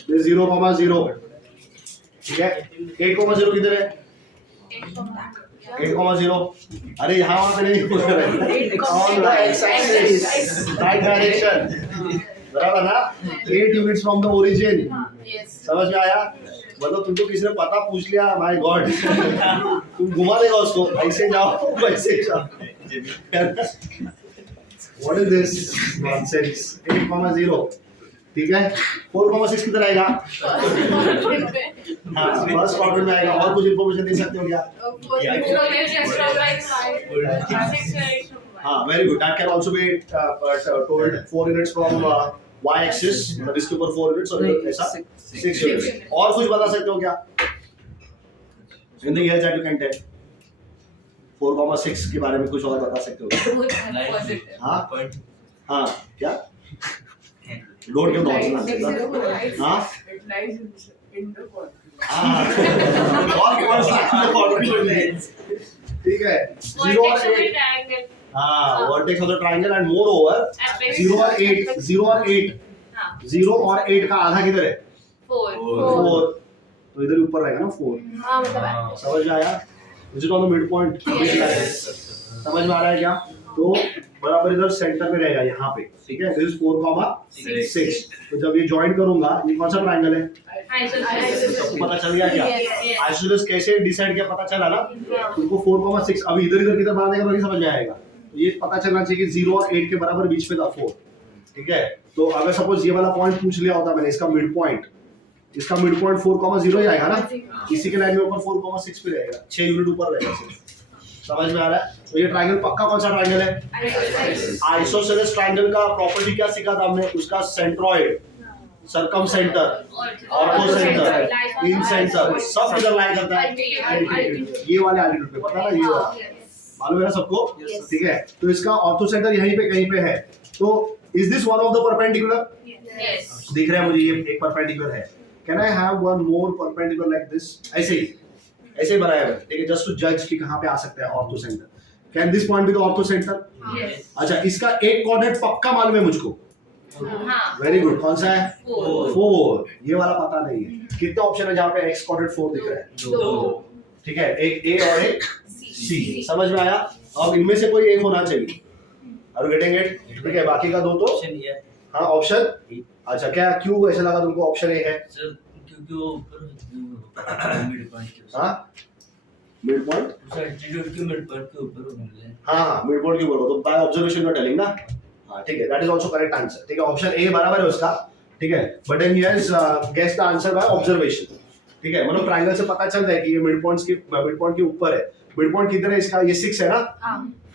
0,0, ठीक है? 8,0 किधर है? 8,0। अरे यहाँ वहाँ पे नहीं बोल रहे, on the x axis right direction, बराबर ना? 8 units from the origin. yes समझ में आया? मतलब तुमको किसी ने पता पूछ लिया, माय गॉड, तुम घुमा देगा उसको, ऐसे जाओ वैसे जाओ। What is this nonsense? 8,0, ठीक है? 4,6 किधर आएगा? हाँ, फर्स्ट क्वाड्रेंट में आएगा। और कुछ इंफॉर्मेशन दे सकते हो क्या? हाँ, very good, that can also be told 4 units from y axis, मतलब इसके ऊपर 4 यूनिट्स और ऐसा 6 यूनिट्स। और कुछ बता सकते हो क्या? Anything else that you can tell? 4,6 के बारे में कुछ और बता सकते हो? हाँ हाँ, क्या लोड क्यों डाउन? हाँ और कौन सा? ठीक है, 0 और 8। हाँ, vertex of the triangle and more over 0 और 8, 0 और 8, 0 और 8 का आधा किधर है? 4 4, तो इधर ऊपर रहेगा ना 4। हाँ मतलब समझ में आया? Is it on the mid point? समझ में आ रहा है क्या? तो बराबर इधर सेंटर में रहेगा यहाँ पे, ठीक है? This is 4,6। तो जब ये ज्वाइन करूंगा, ये कौन सा ट्रायंगल है? सबको पता चल गया क्या? आइसोसेलेस कैसे डिसाइड किया, पता चला ना? तुमको 4,6 अभी इधर इधर किधर बनाने का नहीं समझ में आएगा। तो ये पता चलना चाहिए कि 0 और 8 के बराबर बीच में था 4, ठीक है? तो अगर सपोज ये वाला पॉइंट पूछ लिया होता मैंने, इसका मिड पॉइंट 4,0 ही आएगा ना? इसी के लाइन में ऊपर 4,6 पे रहेगा, 6 यूनिट ऊपर रहेगा सिर्फ। समझ में आ रहा है? तो ये ट्रायंगल पक्का कौन सा ट्रायंगल है? आइसोसेलेस ट्रायंगल का प्रॉपर्टी क्या सीखा था हमने? उसका सेंट्रॉइड, सरकम सेंटर, ऑर्थो सेंटर, इन सेंटर, सब इधर लाई करता है ये वाले एल्टीट्यूड पे, पता ना? ये वाला मालूम है ना सबको? ठीक है? तो इसका ऑर्थो सेंटर यहीं पे कहीं पे है। तो is this one of the perpendicular? दिख रहा है मुझे ये एक परपेंडिकुलर है। Can I have one more perpendicular like this? ऐसे ही बनाया है, ठीक है? जस्ट टू जज कि कहां पे आ सकता है ortho centre. Can this point be the ortho centre? अच्छा, इसका एक कोऑर्डिनेट पक्का मालूम है मुझको। Very good. कौन सा है? 4। ये वाला पता नहीं है। कितने ऑप्शन है जहां पे x कोऑर्डिनेट 4 दिख रहा है? 2। ठीक है, एक a और एक c। समझ में आया? अब इनमें से कोई एक होना चाहिए। Are you getting it? ठीक है, बाकी का दो तो ऑप्शन ये है। हाँ, ऑप्शन। अच्छा, क्या क्यों ऐसा लगा तुमको ऑप्शन ए है? सर क्योंकि वो मिड पॉइंट, हाँ, मिड पॉइंट, सर एल्टीट्यूड के मिड पॉइंट के ऊपर होने है। हाँ, मिड पॉइंट क्यों बोलो? तो बाय ऑब्जर्वेशन का टेलिंग ना। हाँ, ठीक है, that is also correct answer. ठीक है, ऑप्शन ए बराबर है उसका। ठीक है, but then he has guessed the answer by observation. ठीक है, मतलब ट्रायंगल से पता चलता है कि ये मिड पॉइंट के ऊपर है। मिड पॉइंट किधर है इसका? ये 6 है ना?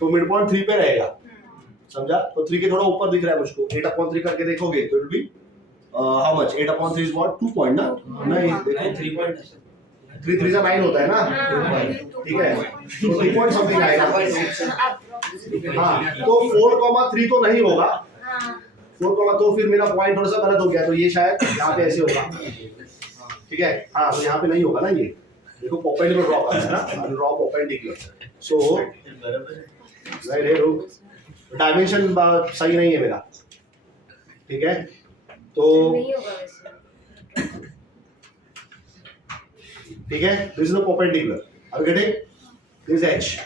तो मिड पॉइंट 3 पे रहेगा। समझा? तो 3 के थोड़ा ऊपर दिख रहा है मुझको। 8/3 करके देखोगे तो it will be how much? 8/3 is what? 2 point ना? नहीं, देखो 3 पॉइंट 3 3 9 होता है ना? ठीक है, तो 2 पॉइंट समथिंग आएगा। हाँ, तो 4,3 तो नहीं होगा। 4, तो फिर मेरा पॉइंट थोड़ा सा गलत हो गया। तो ये शायद यहाँ पे ऐसे होगा। ठीक है, हाँ, तो यहाँ पे नहीं होगा ना। ये देखो परपेंडिकुलर ड्रॉ करना है ना, ड्रॉ परपेंडिकुलर। सो राइट है, रुक, डायमेंशन सही नहीं है मेरा। ठीक है, तो ठीक है, दिस इज द परपेंडिकुलर। अब getting this h।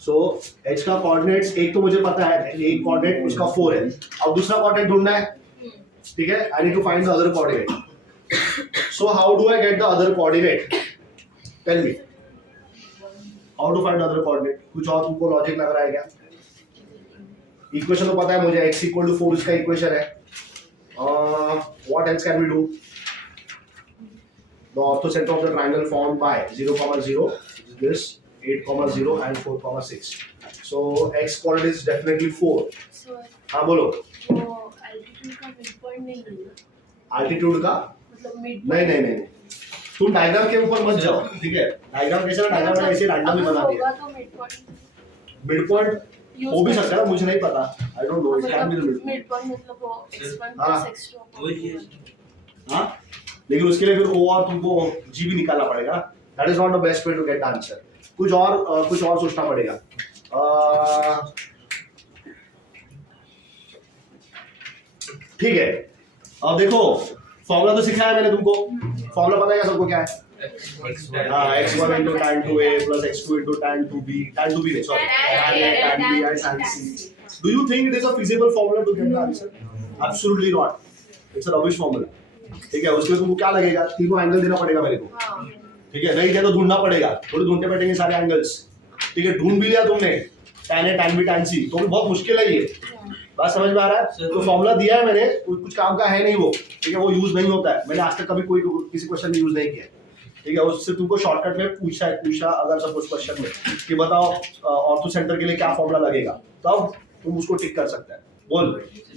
So h का कोऑर्डिनेट्स एक तो मुझे पता है, एक कोऑर्डिनेट उसका 4 है। अब दूसरा कोऑर्डिनेट ढूंढना है। ठीक है, I need to find the other coordinate. So how do I get the other coordinate? Tell me, how to find the other coordinate? कुछ और तुमको लॉजिक लग रहा है क्या? इक्वेशन तो पता है मुझे, x = 4 इसका इक्वेशन है। What else can we do? The orthocenter of the triangle formed by 0,0 is this 8,0 and 4,6. So x coordinate is definitely 4. हाँ बोलो। वो altitude का midpoint नहीं है। Altitude का? मतलब midpoint। नहीं। तुम डायग्राम के ऊपर मत जाओं, ठीक है? डायग्राम कैसे ना, डायग्राम में ऐसे रैंडमली बना दिया। तो मिड पॉइंट हो भी सकता है, मुझे नहीं पता। आई don't no, it can be the mid point. midpoint मतलब वो x1 हाँ। plus x2। वही है। हाँ, लेकिन उसके लिए फिर o और तुमको g भी निकालना पड़ेगा ना। That is not the best way to get the answer. कुछ और सोचना पड़ेगा। ठीक है, अब देखो फॉर्मूला तो सिखाया मैंने तुमको। फॉर्मूला पता है क्या सबको? क्या है? हाँ, x1 into tan 2a plus x2 into tan 2b, tan 2b नहीं, sorry, tan b I sin c. Do you think it is a feasible formula to get the answer? Absolutely not. It's a rubbish formula. ठीक है, उसके तुमको क्या लगेगा? तीनों angle देना पड़ेगा मेरे को। ठीक है, नहीं दिया तो ढूंढना पड़ेगा। थोड़ी ढूंढते बैठेंगे सारे एंगल्स। ठीक है, ढूंढ भी लिया तुमने tan a tan b tan c, तो भी बहुत मुश्किल है ये। बात समझ में आ रहा है? तो फॉर्मूला दिया है मैंने, कुछ काम का है नहीं वो। ठीक है, वो यूज नहीं होता है। मैंने आज तक कभी कोई किसी क्वेश्चन में यूज नहीं किया। ठीक है, उससे तुमको शॉर्टकट में पूछा अगर सपोज क्वेश्चन में कि बताओ ऑर्थो सेंटर के लिए क्या फॉर्मूला लगेगा, तब तुम उसको टिक कर सकते हैं। बोल।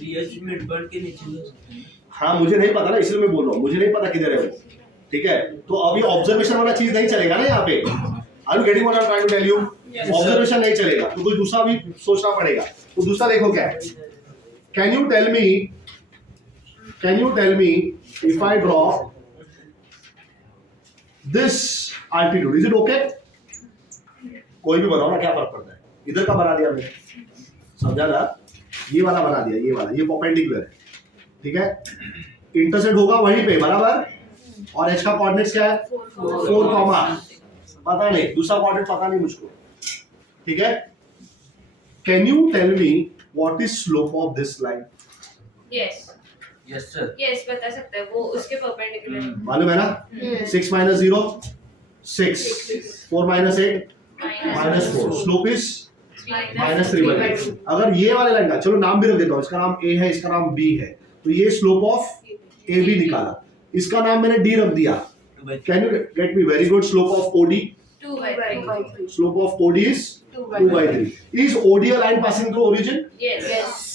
रियल मिड पॉइंट के नीचे हो सकते हैं। हाँ, मुझे नहीं पता ना, इसलिए मैं बोल रहा हूँ, मुझे नहीं पता किधर है वो। ठीक है, तो अभी ऑब्जर्वेशन वाला चीज नहीं चलेगा ना यहाँ पे। Are you getting what I am trying to tell you? Observation नहीं चलेगा, तो कुछ दूसरा भी सोचना पड़ेगा। तो दूसरा देखो क्या है। Can you tell me if I draw this altitude, is it okay? कोई भी बनाओ ना, क्या फर्क पड़ता है? इधर का बना दिया मैंने, समझा ना? ये वाला बना दिया, ये वाला, ये परपेंडिकुलर है। ठीक है, इंटरसेक्ट होगा वहीं पे, बराबर? और h का कोऑर्डिनेट्स क्या है 4 कॉमा पता नहीं, दूसरा कोऑर्डिनेट पता नहीं मुझको, ठीक है। Can you tell me what is slope of this line? Yes yes sir. Yes बता सकते हैं, वो उसके परपेंडिकुलर मालूम है ना? 6 minus 0 6, 4 minus 8 minus 4, slope is -3/8। अगर ये वाले लाइन का, चलो नाम भी रख देता हूँ, इसका नाम A है, इसका नाम B है, तो ये स्लोप ऑफ AB निकाला, इसका नाम मैंने D रख दिया। Can you get me very good slope of OD? 2/3 slope of OD is 2/3। Is OD a line passing through origin? Yes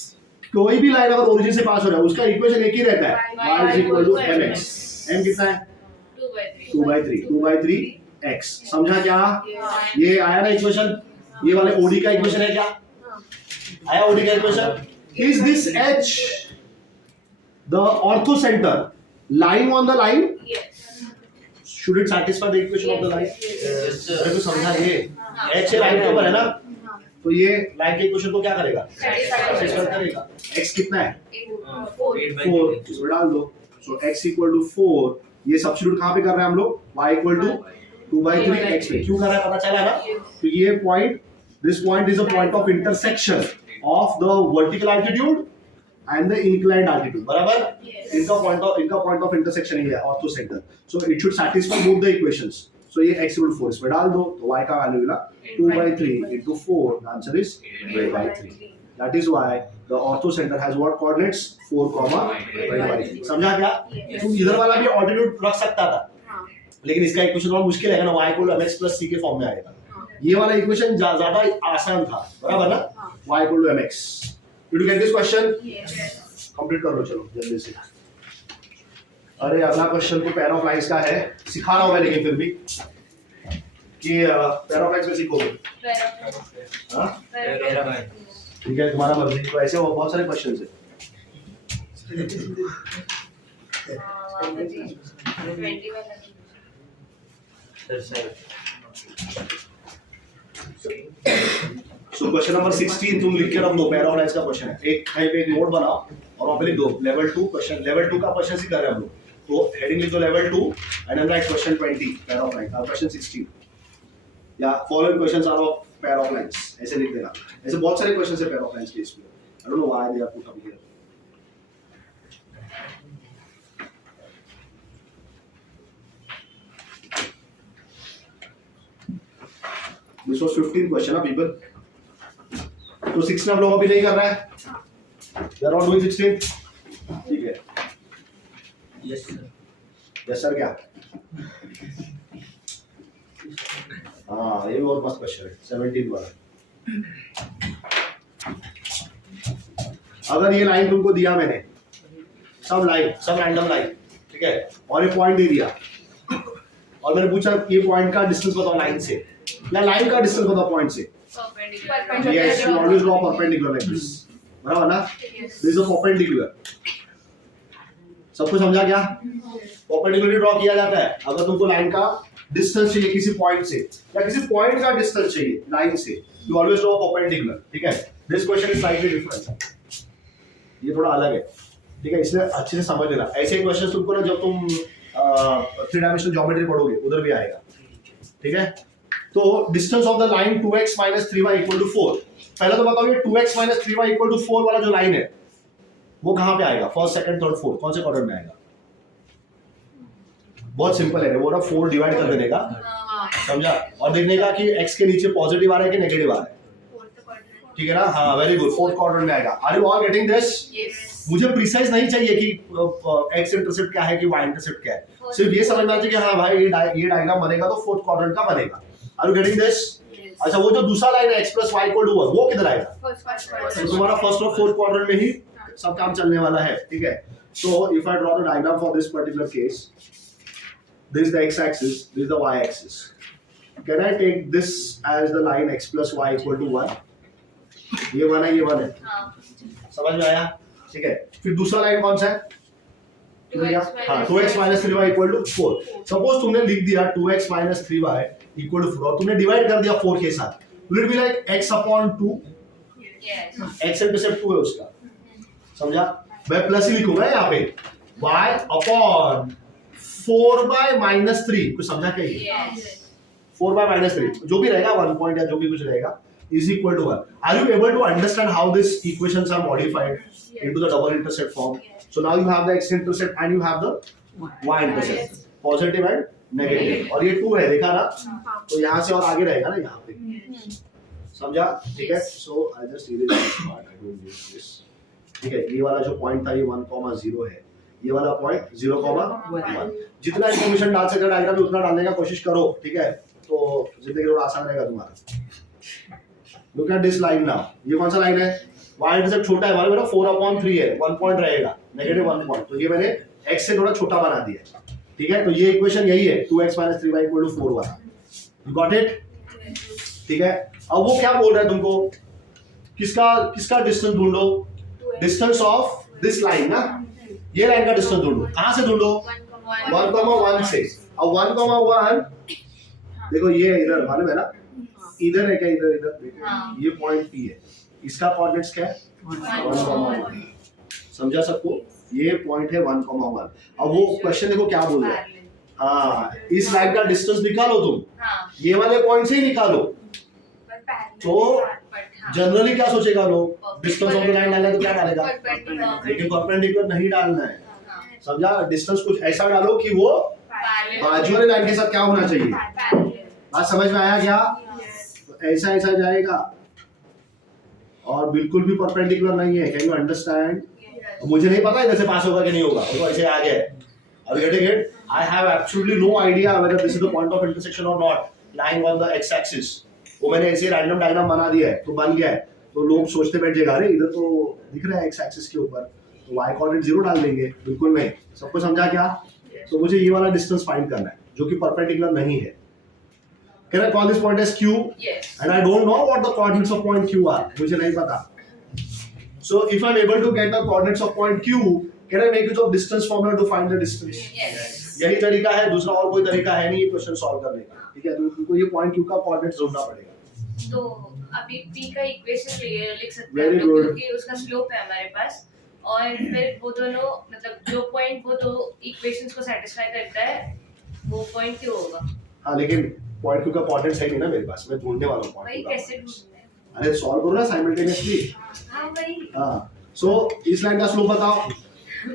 कोई भी लाइन अगर ओरिजिन से पास हो रहा है उसका इक्वेशन एक ही रहता है, y is equal to mx। m कितना है 2/3, 2/3 x। समझा क्या? ये आया ना इक्वेशन, ये वाले OD का इक्वेशन है क्या? आया OD का equation? Is this H the ortho center lying on the line? Should it satisfy the equation of the line? Yes sir. अरे तो समझा, ये H लाइन के ऊपर है ना, तो ये लाइन के इक्वेशन को क्या करेगा? satisfy करेगा। x कितना है 4, इसमें डाल दो, so x equal to 4। ये सब्स्टिट्यूट कहाँ पे कर रहे हैं हम लोग? y equal to 2/3 x पे। क्यों कर रहा है पता चला ना? क्योंकि ये point, this point is a point of intersection of the vertical altitude and the inclined altitude, बराबर? इनका पॉइंट ऑफ इंटरसेक्शन ही है orthocentre, so it should satisfy both the equations. So ये x equal to 4 इसमें डाल दो, तो y का वैल्यू मिला 2/3 into 4, the answer is 8/3। That is why the ortho center has what coordinates 4, 8/3। समझा क्या? तुम इधर वाला भी ऑल्टरनेट रख सकता था, लेकिन इसका इक्वेशन थोड़ा मुश्किल है ना, y equal to mx plus c के फॉर्म में आएगा। ये वाला इक्वेशन ज्यादा आसान था, बराबर ना? y equal to mx। Did you get this question? Complete कर लो चलो जल्दी से। अरे अगला क्वेश्चन तो पेयर ऑफ लाइंस का है, सिखा रहा हूं मैं, लेकिन फिर भी कि पेयर ऑफ लाइंस में सीखोगे। हां ठीक है, तुम्हारा मर्जी। तो ऐसे बहुत सारे क्वेश्चन है। 20 वाला सर। सो क्वेश्चन नंबर 16 तुम लिख के रख दो, पेयर ऑफ लाइंस का क्वेश्चन है। एक कहीं पे एक नोट बनाओ और वहां पे लिख दो लेवल 2 क्वेश्चन। लेवल 2 का क्वेश्चन ही कर रहे हैं हम लोग, तो हेडिंग लिख दो level 2 and then write question 20 pair of line, question 16 या following questions are of pair of lines, ऐसे लिख देना। ऐसे बहुत सारे क्वेश्चंस है पेयर ऑफ लाइंस के इसमें, I don't know why they are put up here. This was 15 question of people, तो 16 हम लोग अभी नहीं कर रहा है, दे आर नॉट डूइंग 16, ठीक है? Yes sir. यस सर क्या? हाँ ये भी बहुत मस्त क्वेश्चन है 17 वाला। अगर ये लाइन तुमको दिया मैंने, सब रैंडम लाइन, ठीक है, और ये पॉइंट दे दिया और मैंने पूछा ये पॉइंट का डिस्टेंस बताओ लाइन से, या लाइन का डिस्टेंस बताओ पॉइंट से। Yes, you always draw perpendicular like this, बराबर ना? This is a perpendicular. सब कुछ समझा क्या? परपेंडिकुलर ड्रॉ किया जाता है अगर तुमको लाइन का डिस्टेंस चाहिए किसी पॉइंट से, या किसी पॉइंट का डिस्टेंस चाहिए लाइन से, यू ऑलवेज ड्रॉ परपेंडिकुलर, ठीक है? This question is slightly different, ये थोड़ा अलग है, ठीक है? इसलिए अच्छे से समझ लेना। ऐसे क्वेश्चन तुमको ना जब तुम 3 डायमेंशनल ज्योमेट्री पढ़ोगे उधर भी आएगा, ठीक है? तो distance of the line 2x - 3y = 4। पहले तो बताओ ये 2x - 3y = 4 वाला जो लाइन है वो कहां पे आएगा? फर्स्ट, सेकंड, थर्ड, फोर्थ, कौन से क्वाड्रेंट में आएगा? बहुत सिंपल है, वो ना 4 डिवाइड कर देने का, समझा? और देखने का कि x के नीचे पॉजिटिव आ रहा है कि नेगेटिव आ रहा है, ठीक है ना? हाँ वेरी गुड, फोर्थ क्वाड्रेंट में आएगा। Are you all getting this? मुझे प्रिसाइज नहीं चाहिए कि x इंटरसेप्ट क्या है कि y इंटरसेप्ट क्या है, सिर्फ ये समझना चाहिए कि हाँ भाई ये डायग्राम बनेगा तो फोर्थ क्वाड्रेंट का बनेगा। Are you getting this? अच्छा, वो जो दूसरा लाइन है x + y = 1 वो किधर आएगा? तो तुम्हारा फर्स्ट और फोर्थ क्वाड्रेंट में ही सब काम चलने वाला है, ठीक है? So if I draw the diagram for this particular case, this is the x axis, this is the y axis. Can I take this as the line x + y = 1? ये 1 है, ये 1 है, समझ में आया? ठीक है, फिर दूसरा लाइन कौन सा है? 2x - 3y = 4। सपोज तुमने लिख दिया 2x - 3y = 4 और तुमने डिवाइड कर दिया 4 के साथ, will it be like x/2? x intercept 2 है उसका, समझा? मैं प्लस ही लिखूंगा यहाँ पे, y/4 4/-3 कुछ समझा क्या ये? Yes. 4/-3 जो भी रहेगा 1 पॉइंट या जो भी कुछ रहेगा is equal to 1. Are you able to understand how these equations are modified into the double intercept form? So now you have the x-intercept and you have the y-intercept, positive and negative. और ये 2 है, देखा ना? तो यहाँ से और आगे रहेगा ना यहाँ पे. समझा? ठीक है? So I just erase this part. I don't use this. ठीक है? ये वाला जो पॉइंट था ये 1,0 है. ये वाला पॉइंट 0,1. जितना इंफॉर्मेशन डाल सकते डायग्राम में उतना डालने का कोशिश करो. ठीक है? तो जिंदगी थोड़ा आसान रहेगा तुम्हारा. Look at this line now. ये कौन सा लाइन है? y इंटरसेप्ट छोटा है, हमारे मेरा 4/3 है, 1 पॉइंट रहेगा, -1 पॉइंट. तो ये मैंने x से थोड़ा छोटा बना दिया. ठीक है? तो ये इक्वेशन यही है 2x - 3y = 4 वाला. You got it? ठीक है? अब वो क्या बोल रहा है तुमको? किसका डिस्टेंस ढूंढो? डिस्टेंस ऑफ दिस लाइन ना. ये लाइन का डिस्टेंस ढूंढो. कहां से ढूंढो? 1,1 से. अब 1,1 देखो ये इधर मालूम है ना, इधर है क्या? इधर ये पॉइंट P है. इसका कोऑर्डिनेट्स क्या है? 1,1. समझा सबको? ये पॉइंट है 1,1. अब वो क्वेश्चन देखो क्या बोल रहा है. हाँ, इस लाइन का डिस्टेंस निकालो तुम. ये वाले पॉइंट से ही निकालो. तो जनरली क्या सोचेगा लोग? डिस्टेंस ऑफ द लाइन डालना है तो क्या डालेगा? लेकिन परपेंडिकुलर नहीं डालना है. समझा? डिस्टेंस कुछ ऐसा डालो कि वो बाजू वाले लाइन के साथ क्या होना चाहिए. बात समझ में आया क्या? ऐसा ऐसा जाएगा और बिल्कुल भी परपेंडिकुलर नहीं है. Can you understand? मुझे नहीं पता इधर से पास होगा कि नहीं होगा, तो ऐसे आ गया. Are you getting it? I have absolutely no idea whether this is the point of intersection or not lying on the x-axis. वो मैंने ऐसे रैंडम डायग्राम बना दिया है तो बन गया है. तो लोग सोचते बैठ जाएगा अरे इधर तो दिख रहा है x-axis के ऊपर, तो y कोऑर्डिनेट 0 डाल देंगे. बिल्कुल नहीं. सबको समझा क्या? तो मुझे ये वाला डिस्टेंस फाइंड करना है जो कि परपेंडिकुलर नहीं है. Can I call this point as Q? Yes. And I don't know what the coordinates of point Q are. मुझे नहीं पता. So if I'm able to get the coordinates of point Q, can I make use of distance formula to find the distance? Yes. यही तरीका है, दूसरा और कोई तरीका है नहीं ये क्वेश्चन सॉल्व करने का. ठीक है? तो तुमको ये पॉइंट Q का कोऑर्डिनेट्स ढूंढना पड़ेगा. तो अभी P का इक्वेशन लिख सकते Very हैं good. क्योंकि उसका स्लोप है हमारे पास, और फिर वो दोनों मतलब जो पॉइंट वो दो इक्वेशंस को सैटिस्फाई करता है वो पॉइंट क्यों होगा. हाँ, लेकिन पॉइंट Q का कोऑर्डिनेट्स है नहीं ना मेरे पास. मैं ढूंढने वाला हूँ वही पॉइंट कैसे Q का. ढूंढना है. अरे सॉल्व करो ना साइमल्टेनियसली. हाँ वही. हाँ. सो इस लाइन का स्लोप बताओ. -1.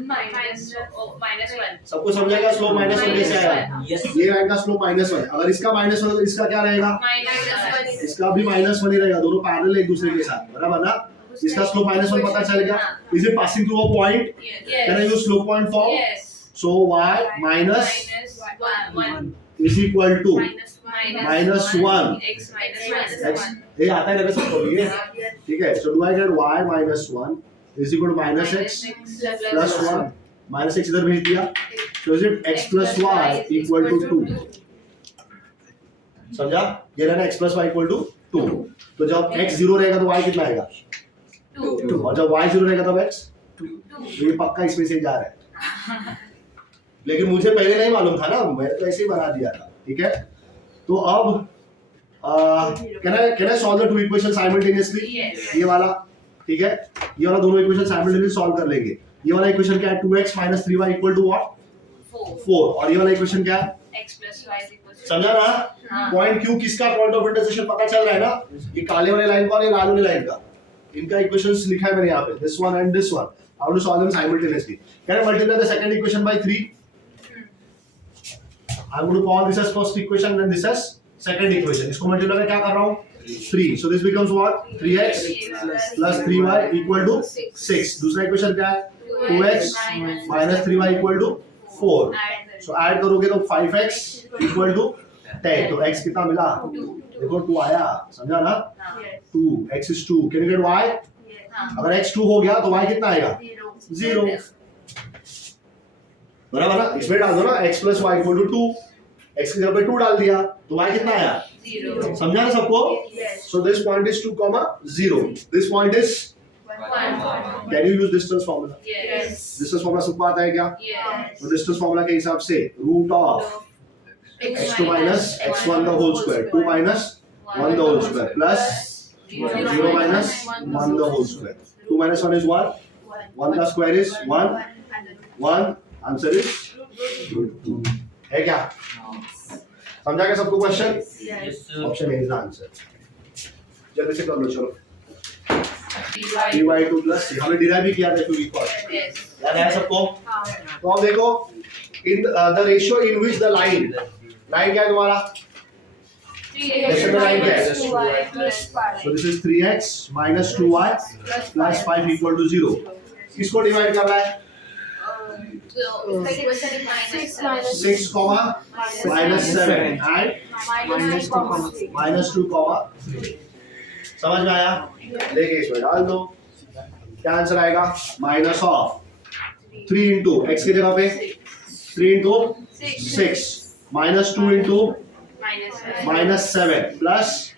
सबको समझेगा स्लोप -1 कैसे आएगा? Yes. ये लाइन का स्लोप -1 है. अगर इसका -1 है तो इसका क्या रहेगा? -1. इसका भी -1 ही रहेगा. दोनों पैरेलल एक दूसरे के साथ, बराबर ना. इसका स्लोप -1 पता चल गया. Is it passing through a point? Can I use slope point form? Yes. So y minus -1 is equal to -1 x x. ये आता है ना सबको भी ये. ठीक है. So do I gate y minus 1 is equal to -x plus 1. -x इधर भेज दिया. So is it x plus y equal to 2? समझा? ये रहना x plus y equal to 2. तो जब x 0 रहेगा तो y कितना आएगा? 2. और जब y 0 रहेगा तब x 2. तो ये पक्का इसमें से जा रहा है. लेकिन मुझे पहले नहीं मालूम था ना, मैंने तो ऐसे ही बना दिया था. ठीक है? तो अब can I solve the two equations simultaneously? Yes. ये वाला. ठीक है? ये वाला दोनों इक्वेशन साइमल्टेनियसली सॉल्व कर लेंगे. ये वाला इक्वेशन क्या है? 2x - 3y = what? 4. और ये वाला इक्वेशन क्या है? x plus y is equal to समझा ना? हाँ. पॉइंट Q किसका पॉइंट ऑफ इंटरसेक्शन पता चल रहा है ना? ये काले वाले लाइन का और ये लाल वाले लाइन का. इनका इक्वेशंस लिखा है मैंने यहाँ पे. This one and this one. I want to solve them simultaneously. Can I multiply the second equation by 3? I'm going to call this as first equation and this as second equation. इसको multiply में क्या कर रहा हूँ? 3. So this becomes what? 3x plus 3y equal to 6. दूसरा equation क्या है? 2x minus 3y equal to 4. So add करोगे तो 5x equal to 10. तो x कितना मिला? देखो 2 आया. समझा ना? 2. x is 2. Can you get y? अगर x 2 हो गया तो y कितना आएगा? 0. बराबर ना? इसमें डाल दो ना x plus y equal to 2. x की जगह पे 2 डाल दिया तो y कितना आया? 0. समझा ना सबको? So this point is 2, 0. This point is 1. can you use distance formula? Yes. Distance formula सबको आता है क्या? Yes. तो distance formula के हिसाब से root of x2 minus x1 the whole square, 2 minus 1 the whole square plus 0 minus 1 the whole square. 2 minus 1 is 1. 1 the square is 1. 1. Answer is है क्या? समझा क्या सबको question? Yes, sir. Option A is the answer. जल्दी से कर लो चलो। dy dy2 plus c हमने डिराइव भी किया था क्योंकि कॉस्ट yes याद है सबको? तो अब देखो in the ratio in which the line क्या है तुम्हारा? 3x line क्या है? 2y plus 5. So this is 3x minus 2y plus 5 equal to 0। किसको डिवाइड कर रहा है? so it's like minus 6 comma minus 7 and Minus 2. minus 2 comma 3। समझ में आया? लेके इसमें डाल दो, क्या आंसर आएगा? माइनस ऑफ 3 इंटू एक्स की जगह पे 3 into 6 minus 2 into minus 7 plus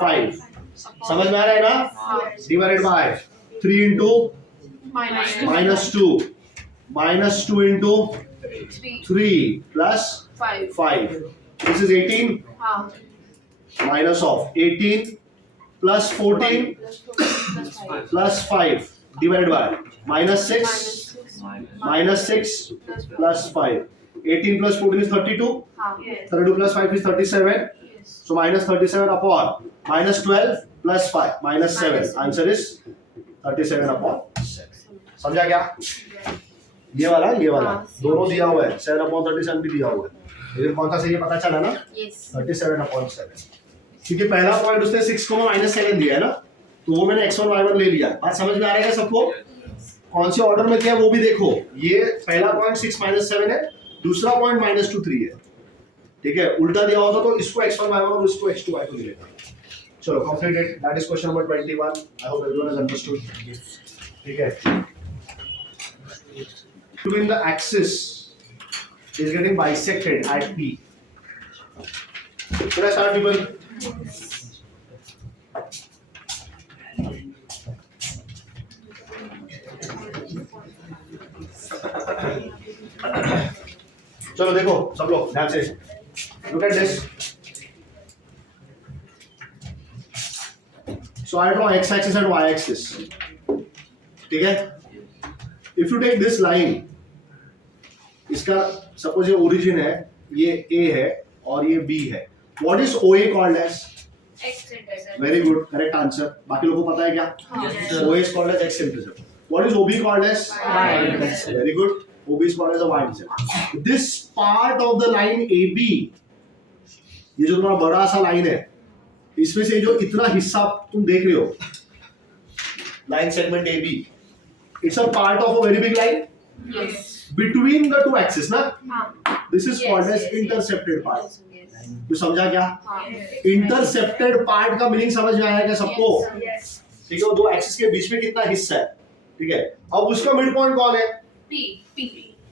5। समझ में आ रहा है ना? Divided by 3 into minus 2 minus 2 into 3 plus 5. This is 18 minus of 18 plus 14 plus 5 divided by minus 6 minus 6 plus 5. 18 plus 14 is 32. 32 plus 5 is 37. So minus 37 upon minus 12 plus 5 minus 7. Answer is 37 upon 7. समझा क्या? ये वाला दोनों दिया हुआ है, 7 upon 37 भी दिया हुआ है, लेकिन कौन सा सही है पता चला ना? 37 upon 7। क्योंकि पहला पॉइंट उसने 6 को माइनस 7 दिया है ना, तो वो मैंने x1 y1 ले लिया। बात समझ में आ रहा है सबको? कौन से ऑर्डर में किया वो भी देखो। ये पहला पॉइंट 6 minus 7 है, दूसरा पॉइंट minus 2 3 है। ठीक है, उल्टा दिया होता तो इसको x1 y1 और इसको x2 y2 मिलेगा। चलो completed, that is question number 21। I hope everyone has understood. ठीक है, between the axis is getting bisected at P. Should I start, people? चलो देखो सब लोग ध्यान से, look at this. So I draw x-axis and y-axis. ठीक है? If you take this line, इसका सपोज ये ओरिजिन है, ये A है और ये B है। What is OA called as? x intercept Very good, correct answer। बाकी लोगों को पता है क्या? Yes. OA is called as x intercept। What is OB called as? Y intercept। Very good, OB is called as a y intercept। This part of the line AB, ये जो तुम्हारा बड़ा सा लाइन है, इसमें से जो इतना हिस्सा तुम देख रहे हो, line segment AB, it's a part of a very big line between the two axes ना? This is called as intercepted part। तो समझा क्या? इंटरसेप्टेड पार्ट का मीनिंग समझ में आया क्या सबको? ठीक है, दो एक्सिस के बीच में कितना हिस्सा है, ठीक है। अब उसका मिड पॉइंट कौन है? P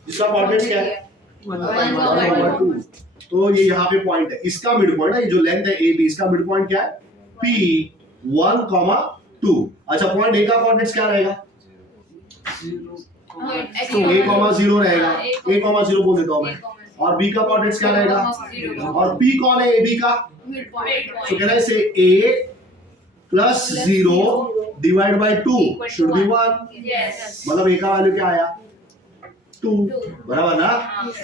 जिसका कोऑर्डिनेट्स क्या है? 1/2। तो ये यहाँ पे पॉइंट है, इसका मिड पॉइंट है, ये जो लेंथ है AB, इसका मिड पॉइंट क्या है? P1,2। अच्छा, पॉइंट A का कोऑर्डिनेट्स क्या रहेगा? तो A,0 रहेगा, A,0 बोल देता हूँ मैं। और B का कोऑर्डिनेट्स क्या रहेगा? और P कौन है AB का? तो कहना है से A plus 0 divided by 2 should be 1। yes मतलब A का वैल्यू क्या आया? 2, बराबर ना?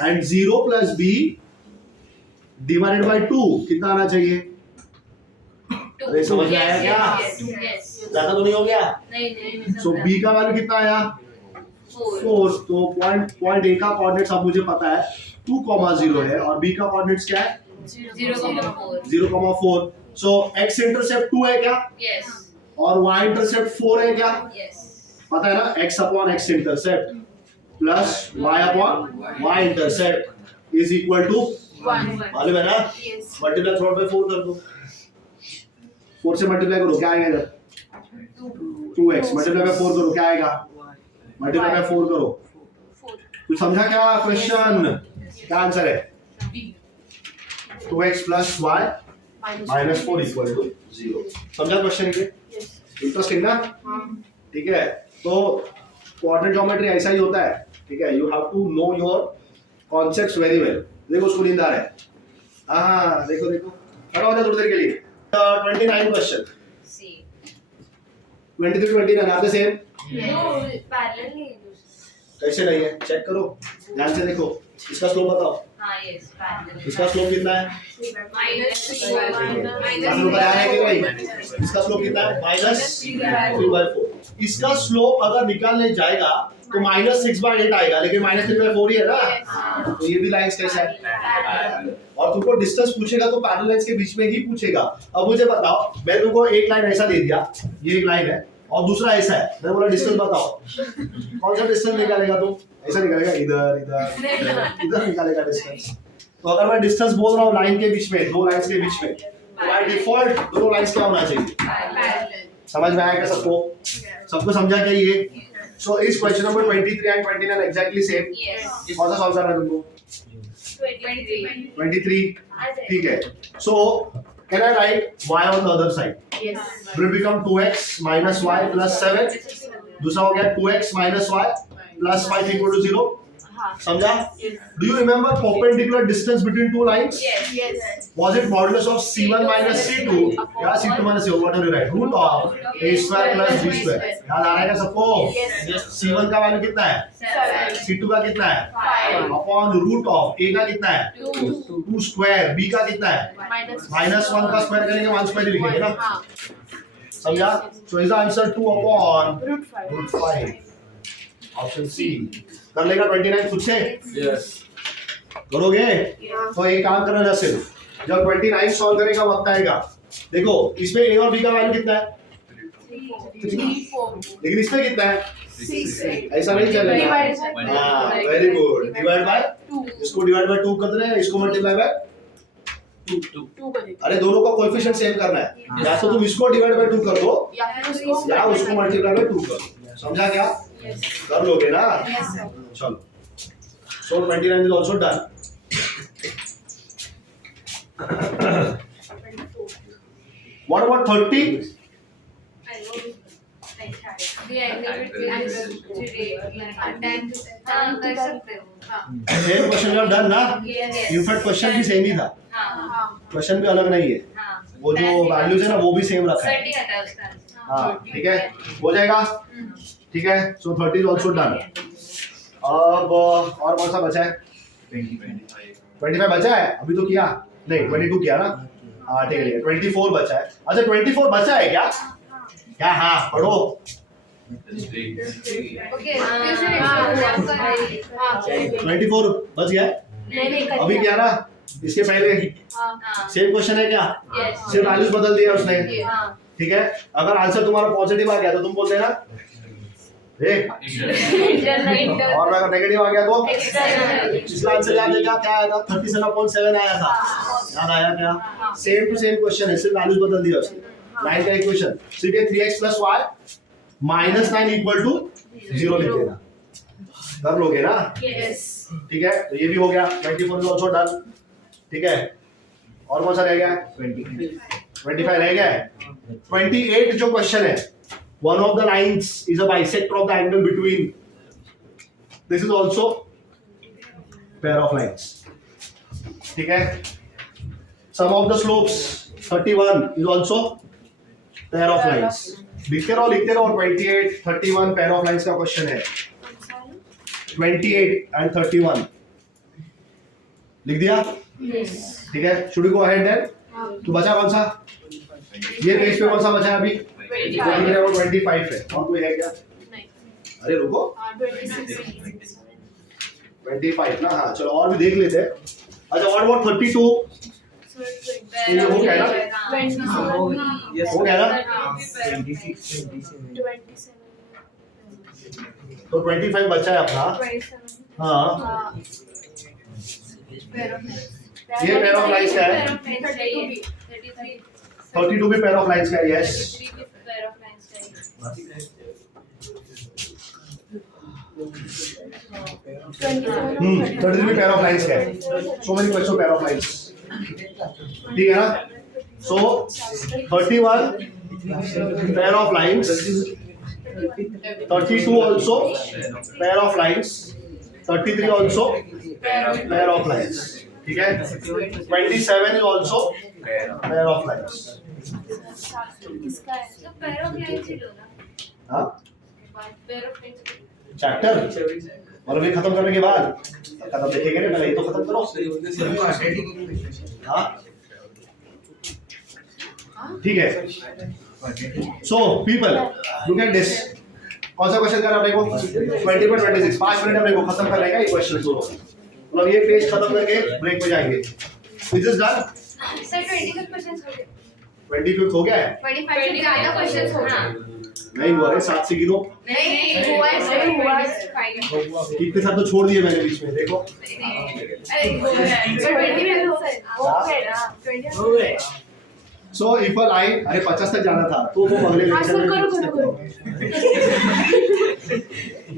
And 0 plus B divided by 2 कितना आना चाहिए? अरे समझ में आया क्या? yes ज्यादा तो नहीं हो गया? नहीं सो B का वैल्यू कितना आया? 4। तो पॉइंट A का कोऑर्डिनेट्स अब मुझे पता है 2,0 है, और B का कोऑर्डिनेट्स क्या है? 0,4 0,4। सो x इंटरसेप्ट 2 है क्या? yes और y इंटरसेप्ट 4 है क्या? yes पता है ना? x upon x intercept plus y upon y intercept is equal to 1। मालूम है ना? मल्टीप्लाई थ्रोट बाय 4 कर दो, 4 से मल्टीप्लाई करो क्या आएगा इधर? 2x मल्टीप्लाई बाय 4 करो क्या आएगा? मल्टीप्लाई बाय 4 करो। कुछ समझा क्या क्वेश्चन? क्या आंसर है? 2x plus y minus 4 equal to 0। समझा क्वेश्चन के? इंटरेस्टिंग ना? ठीक है, तो कोऑर्डिनेट ज्योमेट्री ऐसा ही होता है, ठीक है। You have to know your concepts very well. देखो उसको नींद आ रहा है, हाँ देखो खड़ा हो जा थोड़ी देर के लिए। 29 question, C 23 29 are the same. no parallel नहीं है कैसे नहीं है चेक करो, ध्यान से देखो, इसका स्लोप बताओ, हाँ यस पैरेलल इसका स्लोप कितना है, आपको बताया है कि नहीं, इसका स्लोप कितना है -3/4। इसका स्लोप अगर निकालने जाएगा तो -6/8 आएगा, लेकिन -3/4 ही है ना, तो ये भी लाइंस कैसा है, और तुमको डिस्टेंस पूछेगा तो पैरेलल लाइंस के बीच में ही पूछेगा। अब मुझे बताओ, मैं तुमको एक लाइन ऐसा दे दिया, ये एक लाइन है और दूसरा ऐसा है, मैं बोला डिस्टेंस बताओ, कौन सा डिस्टेंस निकालेगा तुम, ऐसा निकालेगा, इधर इधर इधर निकालेगा डिस्टेंस। तो अगर मैं डिस्टेंस बोल रहा हूँ लाइन के बीच में, दो लाइंस के बीच में, तो बाय डिफॉल्ट दोनों लाइंस क्या होना चाहिए, समझ में आया क्या सबको, सबको समझा क्या ये। सो इस question number 23 and 29 exactly same, yes कौन सा सॉल्व करना है तुमको, 23, ठीक है। So can I right y on the other side, will become 2x minus y plus 7, दूसरा हो गया 2x minus y plus 5 equal to 0, समझा। Do you remember perpendicular distance between two lines? Yes Was it modulus of c1 minus c2 या c2 minus c1, what are you right, root of a square plus b square, याद आ रहा है क्या सबको, c1 का value कितना है, c2 का कितना है, अपॉन रूट ऑफ a का कितना है 2 स्क्वायर, b का कितना है -1 का स्क्वायर करेंगे 1 स्क्वायर ही लिखेंगे ना, समझा। So is the answer 2 upon root 5, option C. कर लेगा 29 खुद से, यस करोगे, तो एक काम करना है, सिर्फ जब 29 सॉल्व करने का वक्त आएगा, देखो इसमें a और b का वैल्यू कितना है, लेकिन इसमें कितना है, ऐसा नहीं चलेगा, हाँ वेरी गुड, डिवाइड बाय 2, इसको डिवाइड बाय 2 कर देना, इसको मल्टीप्लाई बाय 2, अरे दोनों का कोएफिशिएंट सेम करना है, या तो तुम इसको डिवाइड बाय 2 कर दो या उसको मल्टीप्लाई बाय 2 कर दो, समझा क्या, कर लोगे ना, चलो। So 29 is also done. What about 30? the angle between कर सकते हो, Same question you have done ना? yes In fact question भी सेम ही था, हाँ क्वेश्चन भी अलग नहीं है, हाँ वो जो वैल्यूज है ना वो भी सेम रखा है, 30 आता है उसका आंसर, हाँ ठीक है, हो जाएगा, ठीक है। So 30 is also done. अब और कौन सा बचा है, 25 बचा है, अभी तो किया नहीं, 22 किया ना, हाँ ठीक है, 24 बचा है, अच्छा 24 बचा है क्या, क्या, हाँ पढ़ो, ओके 24 बच गया है? अभी क्या ना, इसके पहले सेम क्वेश्चन है क्या, यस सिर्फ वैल्यूज बदल दिया उसने, हाँ ठीक है। अगर आंसर तुम्हारा पॉजिटिव आ गया तो तुम बोल देना रे, और अगर नेगेटिव आ गया तो पिछला आंसर याद है क्या, क्या आया था, 37.7 आया था, याद आया क्या, सेम टू सेम क्वेश्चन है, सिर्फ वैल्यूज बदल दिया उसने, 9 का इक्वेशन, सिर्फ ये 3x + y -9 = 0 लिख देना, कर लोगे ना, यस ठीक है। तो ये भी हो गया, 24 इज आल्सो डन, ठीक है। और कौन सा रह गया, 25 रह गया है। 28 जो क्वेश्चन है, one of the lines is a bisector of the angle between, this is also pair of lines, ठीक है। Sum of the slopes 31 is also pair of lines, लिखते रहो 28 31 pair of lines का क्वेश्चन है, 28 and 31 लिख दिया, ठीक है। Should we go ahead then, तो बचा कौन सा, ये पेज पे कौन सा बचा है अभी, 25 है, और कोई है क्या, अरे रुको 25 ना, हाँ चलो और भी देख लेते हैं। अच्छा व्हाट अबाउट 32, ये हो गया ना, हो गया ना, तो 25 बचा है अपना, हाँ ये पेयर ऑफ लाइंस का है, 32 भी पेयर ऑफ लाइंस का है, यस, थर्टी भी पेयर ऑफ लाइंस का है, so many question pair of lines, ठीक है ना। सो 31 pair of lines, 32 also pair of lines, 33 also pair of lines, ठीक है। 27 is also pair of lines, हाँ चैप्टर मतलब ये खत्म करने के बाद खत्म देखेंगे ना, पहले ये तो खत्म करो। हाँ ठीक है। So people look at this, कौन सा क्वेश्चन करना अपने को 20 पर 26, 5 मिनट अपने को खत्म करने का ये क्वेश्चन दो, मतलब ये पेज खत्म करके ब्रेक पे जाएंगे। Is this done? Sir 25 questions हो गए, 25 हो गया है? 25 से ज्यादा क्वेश्चंस हो गए। नहीं हुआ है, 7 से गिनो। नहीं हुआ है सर, हुआ है। कितने साथ तो छोड़ दिए मैंने बीच में, देखो। अरे हो गया सर, 20 हो गए। सो इफ अ लाइन, अरे 50 तक जाना था तो वो अगले लेक्चर में करो।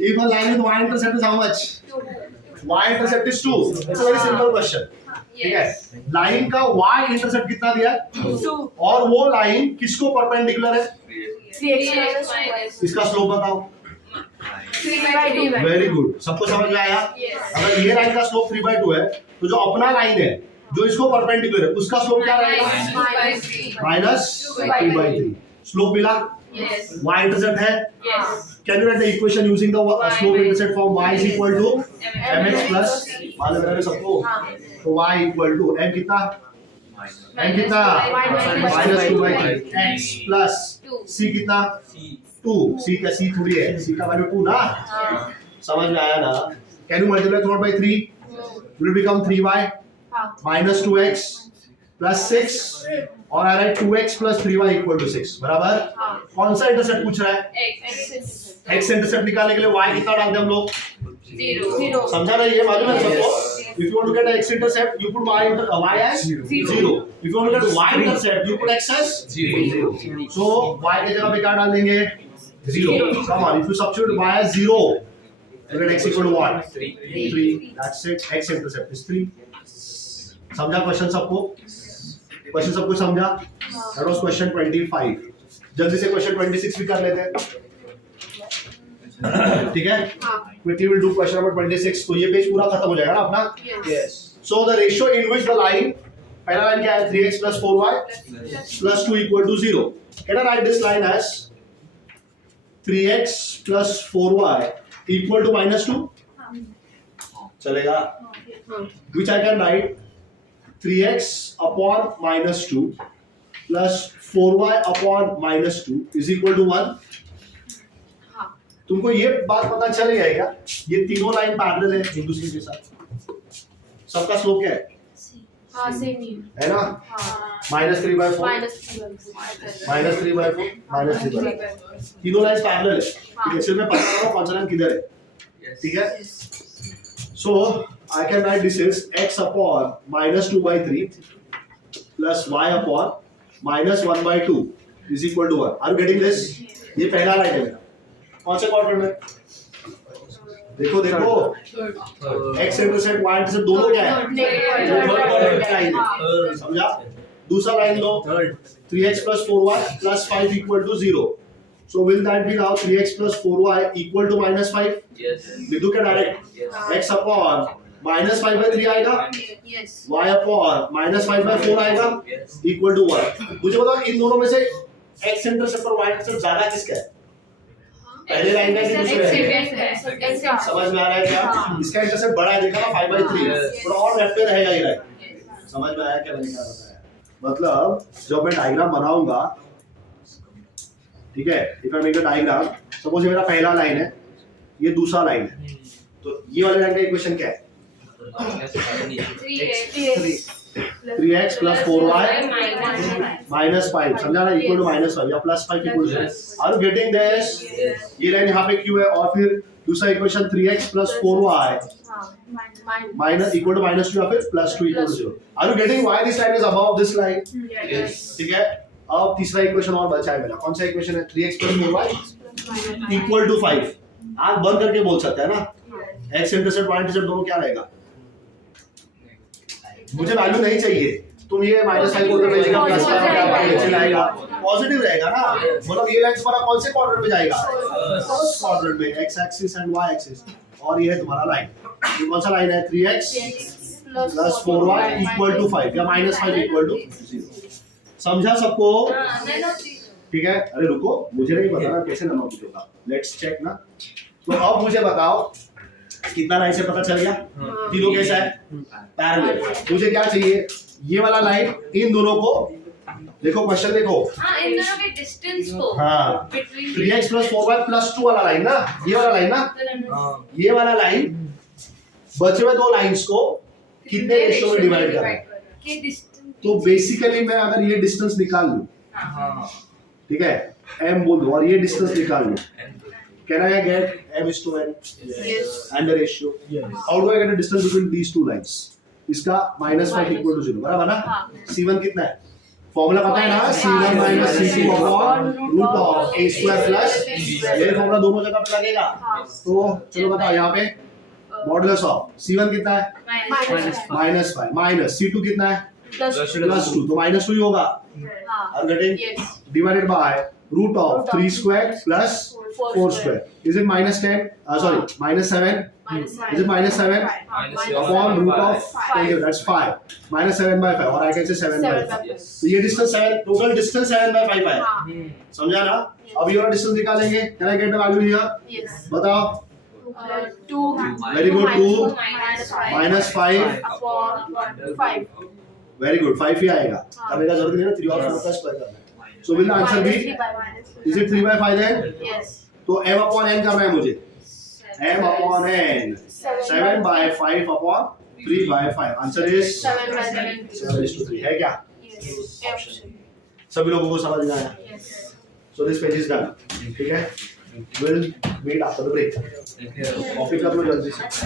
If a line with y intercept is how much? y intercept is 2। It's a very simple question, ठीक है। लाइन का y इंटरसेप्ट कितना दिया है? 2 और वो लाइन किसको परपेंडिकुलर है? 3x minus इसका स्लोप बताओ। 3/2 वेरी गुड, सबको समझ में आया? अगर ये लाइन का स्लोप 3/2 है तो जो अपना लाइन है जो इसको परपेंडिकुलर है उसका स्लोप क्या रहेगा? माइनस 3/3। स्लोप मिला? y इंटरसेप्ट है? Can you write the equation using the slope intercept form y is equal to mx plus मान लो सबको, तो y equal to m कितना? m कितना? माइनस 2/3 x प्लस c कितना? 2। c का c थोड़ी है, c का वैल्यू 2 ना। समझ में आया ना? Can you multiply through by 3? Will become 3y minus 2x plus 6 और आ रहा है 2x plus 3y equal to 6 बराबर। कौन सा इंटरसेप्ट पूछ रहा है? x इंटरसेप्ट निकालने के लिए y कितना डालते हैं हम लोग? 0 समझा ना? ये मालूम है सबको? if you want to get x intercept you put y as 0। if you want to get y intercept you put x as 0। so y के जगह पे क्या डाल देंगे? 0। come on, if you substitute y as 0 you get x equal to what? 3। that's it, x intercept is 3। समझा question सबको? Question सबको समझा? That was question 25। जल्दी से क्वेश्चन 26 भी कर लेते हैं, ठीक है? Quickly will do question number 26। तो ये पेज पूरा खत्म हो जाएगा ना अपना? Yes. So the ratio in which the line, पहला लाइन क्या है? 3x plus 4y plus 2 equal to 0। Can I write this line as 3x plus 4y equal to -2? चलेगा? Which I can write 3x upon -2 plus 4y upon -2 is equal to 1। तुमको ये बात पता चल गया है क्या? ये तीनों लाइन पैरेलल है एक दूसरे के साथ। सबका स्लोप क्या है? हां सेम ही है ना? -3/4 -3/4 -3/4 तीनों लाइन पैरेलल है, ठीक है? सिर्फ मैं पता करूंगा कौन सा लाइन किधर है, ठीक है? सो I can write this is x upon -2/3 plus y upon -1/2 is equal to 1। Are you getting this? ये पहला लाइन है मेरा। कौन से क्वाड्रेंट में? देखो देखो, x इंटरसेप्ट y इंटरसेप्ट दोनों क्या है? थर्ड क्वाड्रेंट का लाइन है, समझा? दूसरा line low, 3x plus 4y plus 5 equal to 0। So will that be now 3x plus 4y equal to -5? Yes. लिखो क्या डायरेक्ट? x upon -5/3 आएगा, यस y upon -5/4 आएगा, Yes. Equal to 1। मुझे बताओ इन दोनों में से x इंटरसेप्ट और y इंटरसेप्ट ज्यादा किसका है? पहले लाइन का कि दूसरे लाइन का? समझ में आ रहा है क्या? इसका इंटरसेप्ट बड़ा है, देखा ना 5/3, Yes. थोड़ा और लेफ्ट पे रहेगा ये लाइन। समझ में आया क्या मैंने क्या बताया? मतलब जब मैं डायग्राम बनाऊंगा, ठीक है, if I make a diagram, suppose ये मेरा पहला लाइन है, ये दूसरा लाइन है, तो ये वाले लाइन का इक्वेशन क्या है? 3x plus 4y -5, समझा ना? इक्वल टू -5 या +5 equal to. Are you getting this? ये लाइन यहाँ पे क्यों है? और फिर दूसरा equation 3x plus 4y minus equal to -2 या फिर +2 equal to 0। Are you getting why this line is above this line? ठीक है। अब तीसरा इक्वेशन और बचा है मेरा। कौन सा इक्वेशन है? 3x plus 4y equal to 5। आप बंद करके बोल सकते हैं ना, x इंटरसेप्ट y इंटरसेप्ट दोनों क्या रहेगा? मुझे वैल्यू नहीं चाहिए, तुम ये -5 को उधर भेजेगा, +5 नीचे लाएगा, पॉजिटिव रहेगा ना? मतलब ये लाइन तुम्हारा कौन से क्वाड्रेंट में जाएगा? फर्स्ट क्वाड्रेंट में, x axis and y axis. और ये है तुम्हारा लाइन, ये कौन सा लाइन है? 3x plus 4y equal to 5 या -5 इक्वल टू 0। समझा सबको? ठीक है। अरे रुको, मुझे नहीं पता ना कैसे नंबर पूछेगा, लेट्स चेक ना। तो अब मुझे बताओ कितना लाइन से पता चल गया? तीनों कैसा है? पैरेलल। मुझे क्या चाहिए? ये वाला लाइन इन दोनों को, देखो क्वेश्चन देखो, हाँ इन दोनों के डिस्टेंस को हाँ बिटवीन 3x + 4y + 2 वाला लाइन ना, ये वाला लाइन ना, हाँ ये वाला लाइन बचे हुए दो लाइंस को कितने रेशियो में डिवाइड करना है? के डिस्टेंस। तो बेसिकली मैं अगर ये डिस्टेंस निकाल लूं, हाँ ठीक है, m बोल दूं और ये डिस्टेंस निकाल लूं, can I get m/n Yes. and the ratio? How do I get the distance between these two lines? इसका -5 equal to 0, बराबर ना? हाँ. c1 कितना है? फॉर्मूला पता है ना, c1 - c2 upon root of a² plus, ये फॉर्मूला दोनों जगह पे लगेगा। हाँ. तो चलो बताओ यहाँ पे मॉडुलस ऑफ c1 कितना है? Minus. -5 माइनस c2 कितना है? Plus. +2, तो -2 ही होगा। हाँ. और getting Yes. Divided by root of 3² plus 4²। Is it -10? Sorry, -7. Minus. Is it -7? Upon root of, thank you, that's 5. -7/5, or I can say 7/5. तो ये डिस्टेंस 7, टोटल डिस्टेंस 7/5 है। हाँ. समझा ना? अब ये वाला डिस्टेंस निकालेंगे। Can I get the value here? Yes. बताओ। 2. Very good, 2 minus 5 upon 5. Very good, 5 ही आएगा। हाँ. करने का जरूरत नहीं है ना, 3 और 4 का स्क्वायर करना है। So will the answer be, is it 3/5 then? Yes. तो m upon n करना है मुझे। m upon n 7/5 upon 3/5। Answer is 7/7. 7:3 है क्या? Yes. Option. सभी लोगों को समझ में आया? Yes. So this page is done. ठीक है? We'll meet after the break. Okay. Copy कर लो जल्दी से।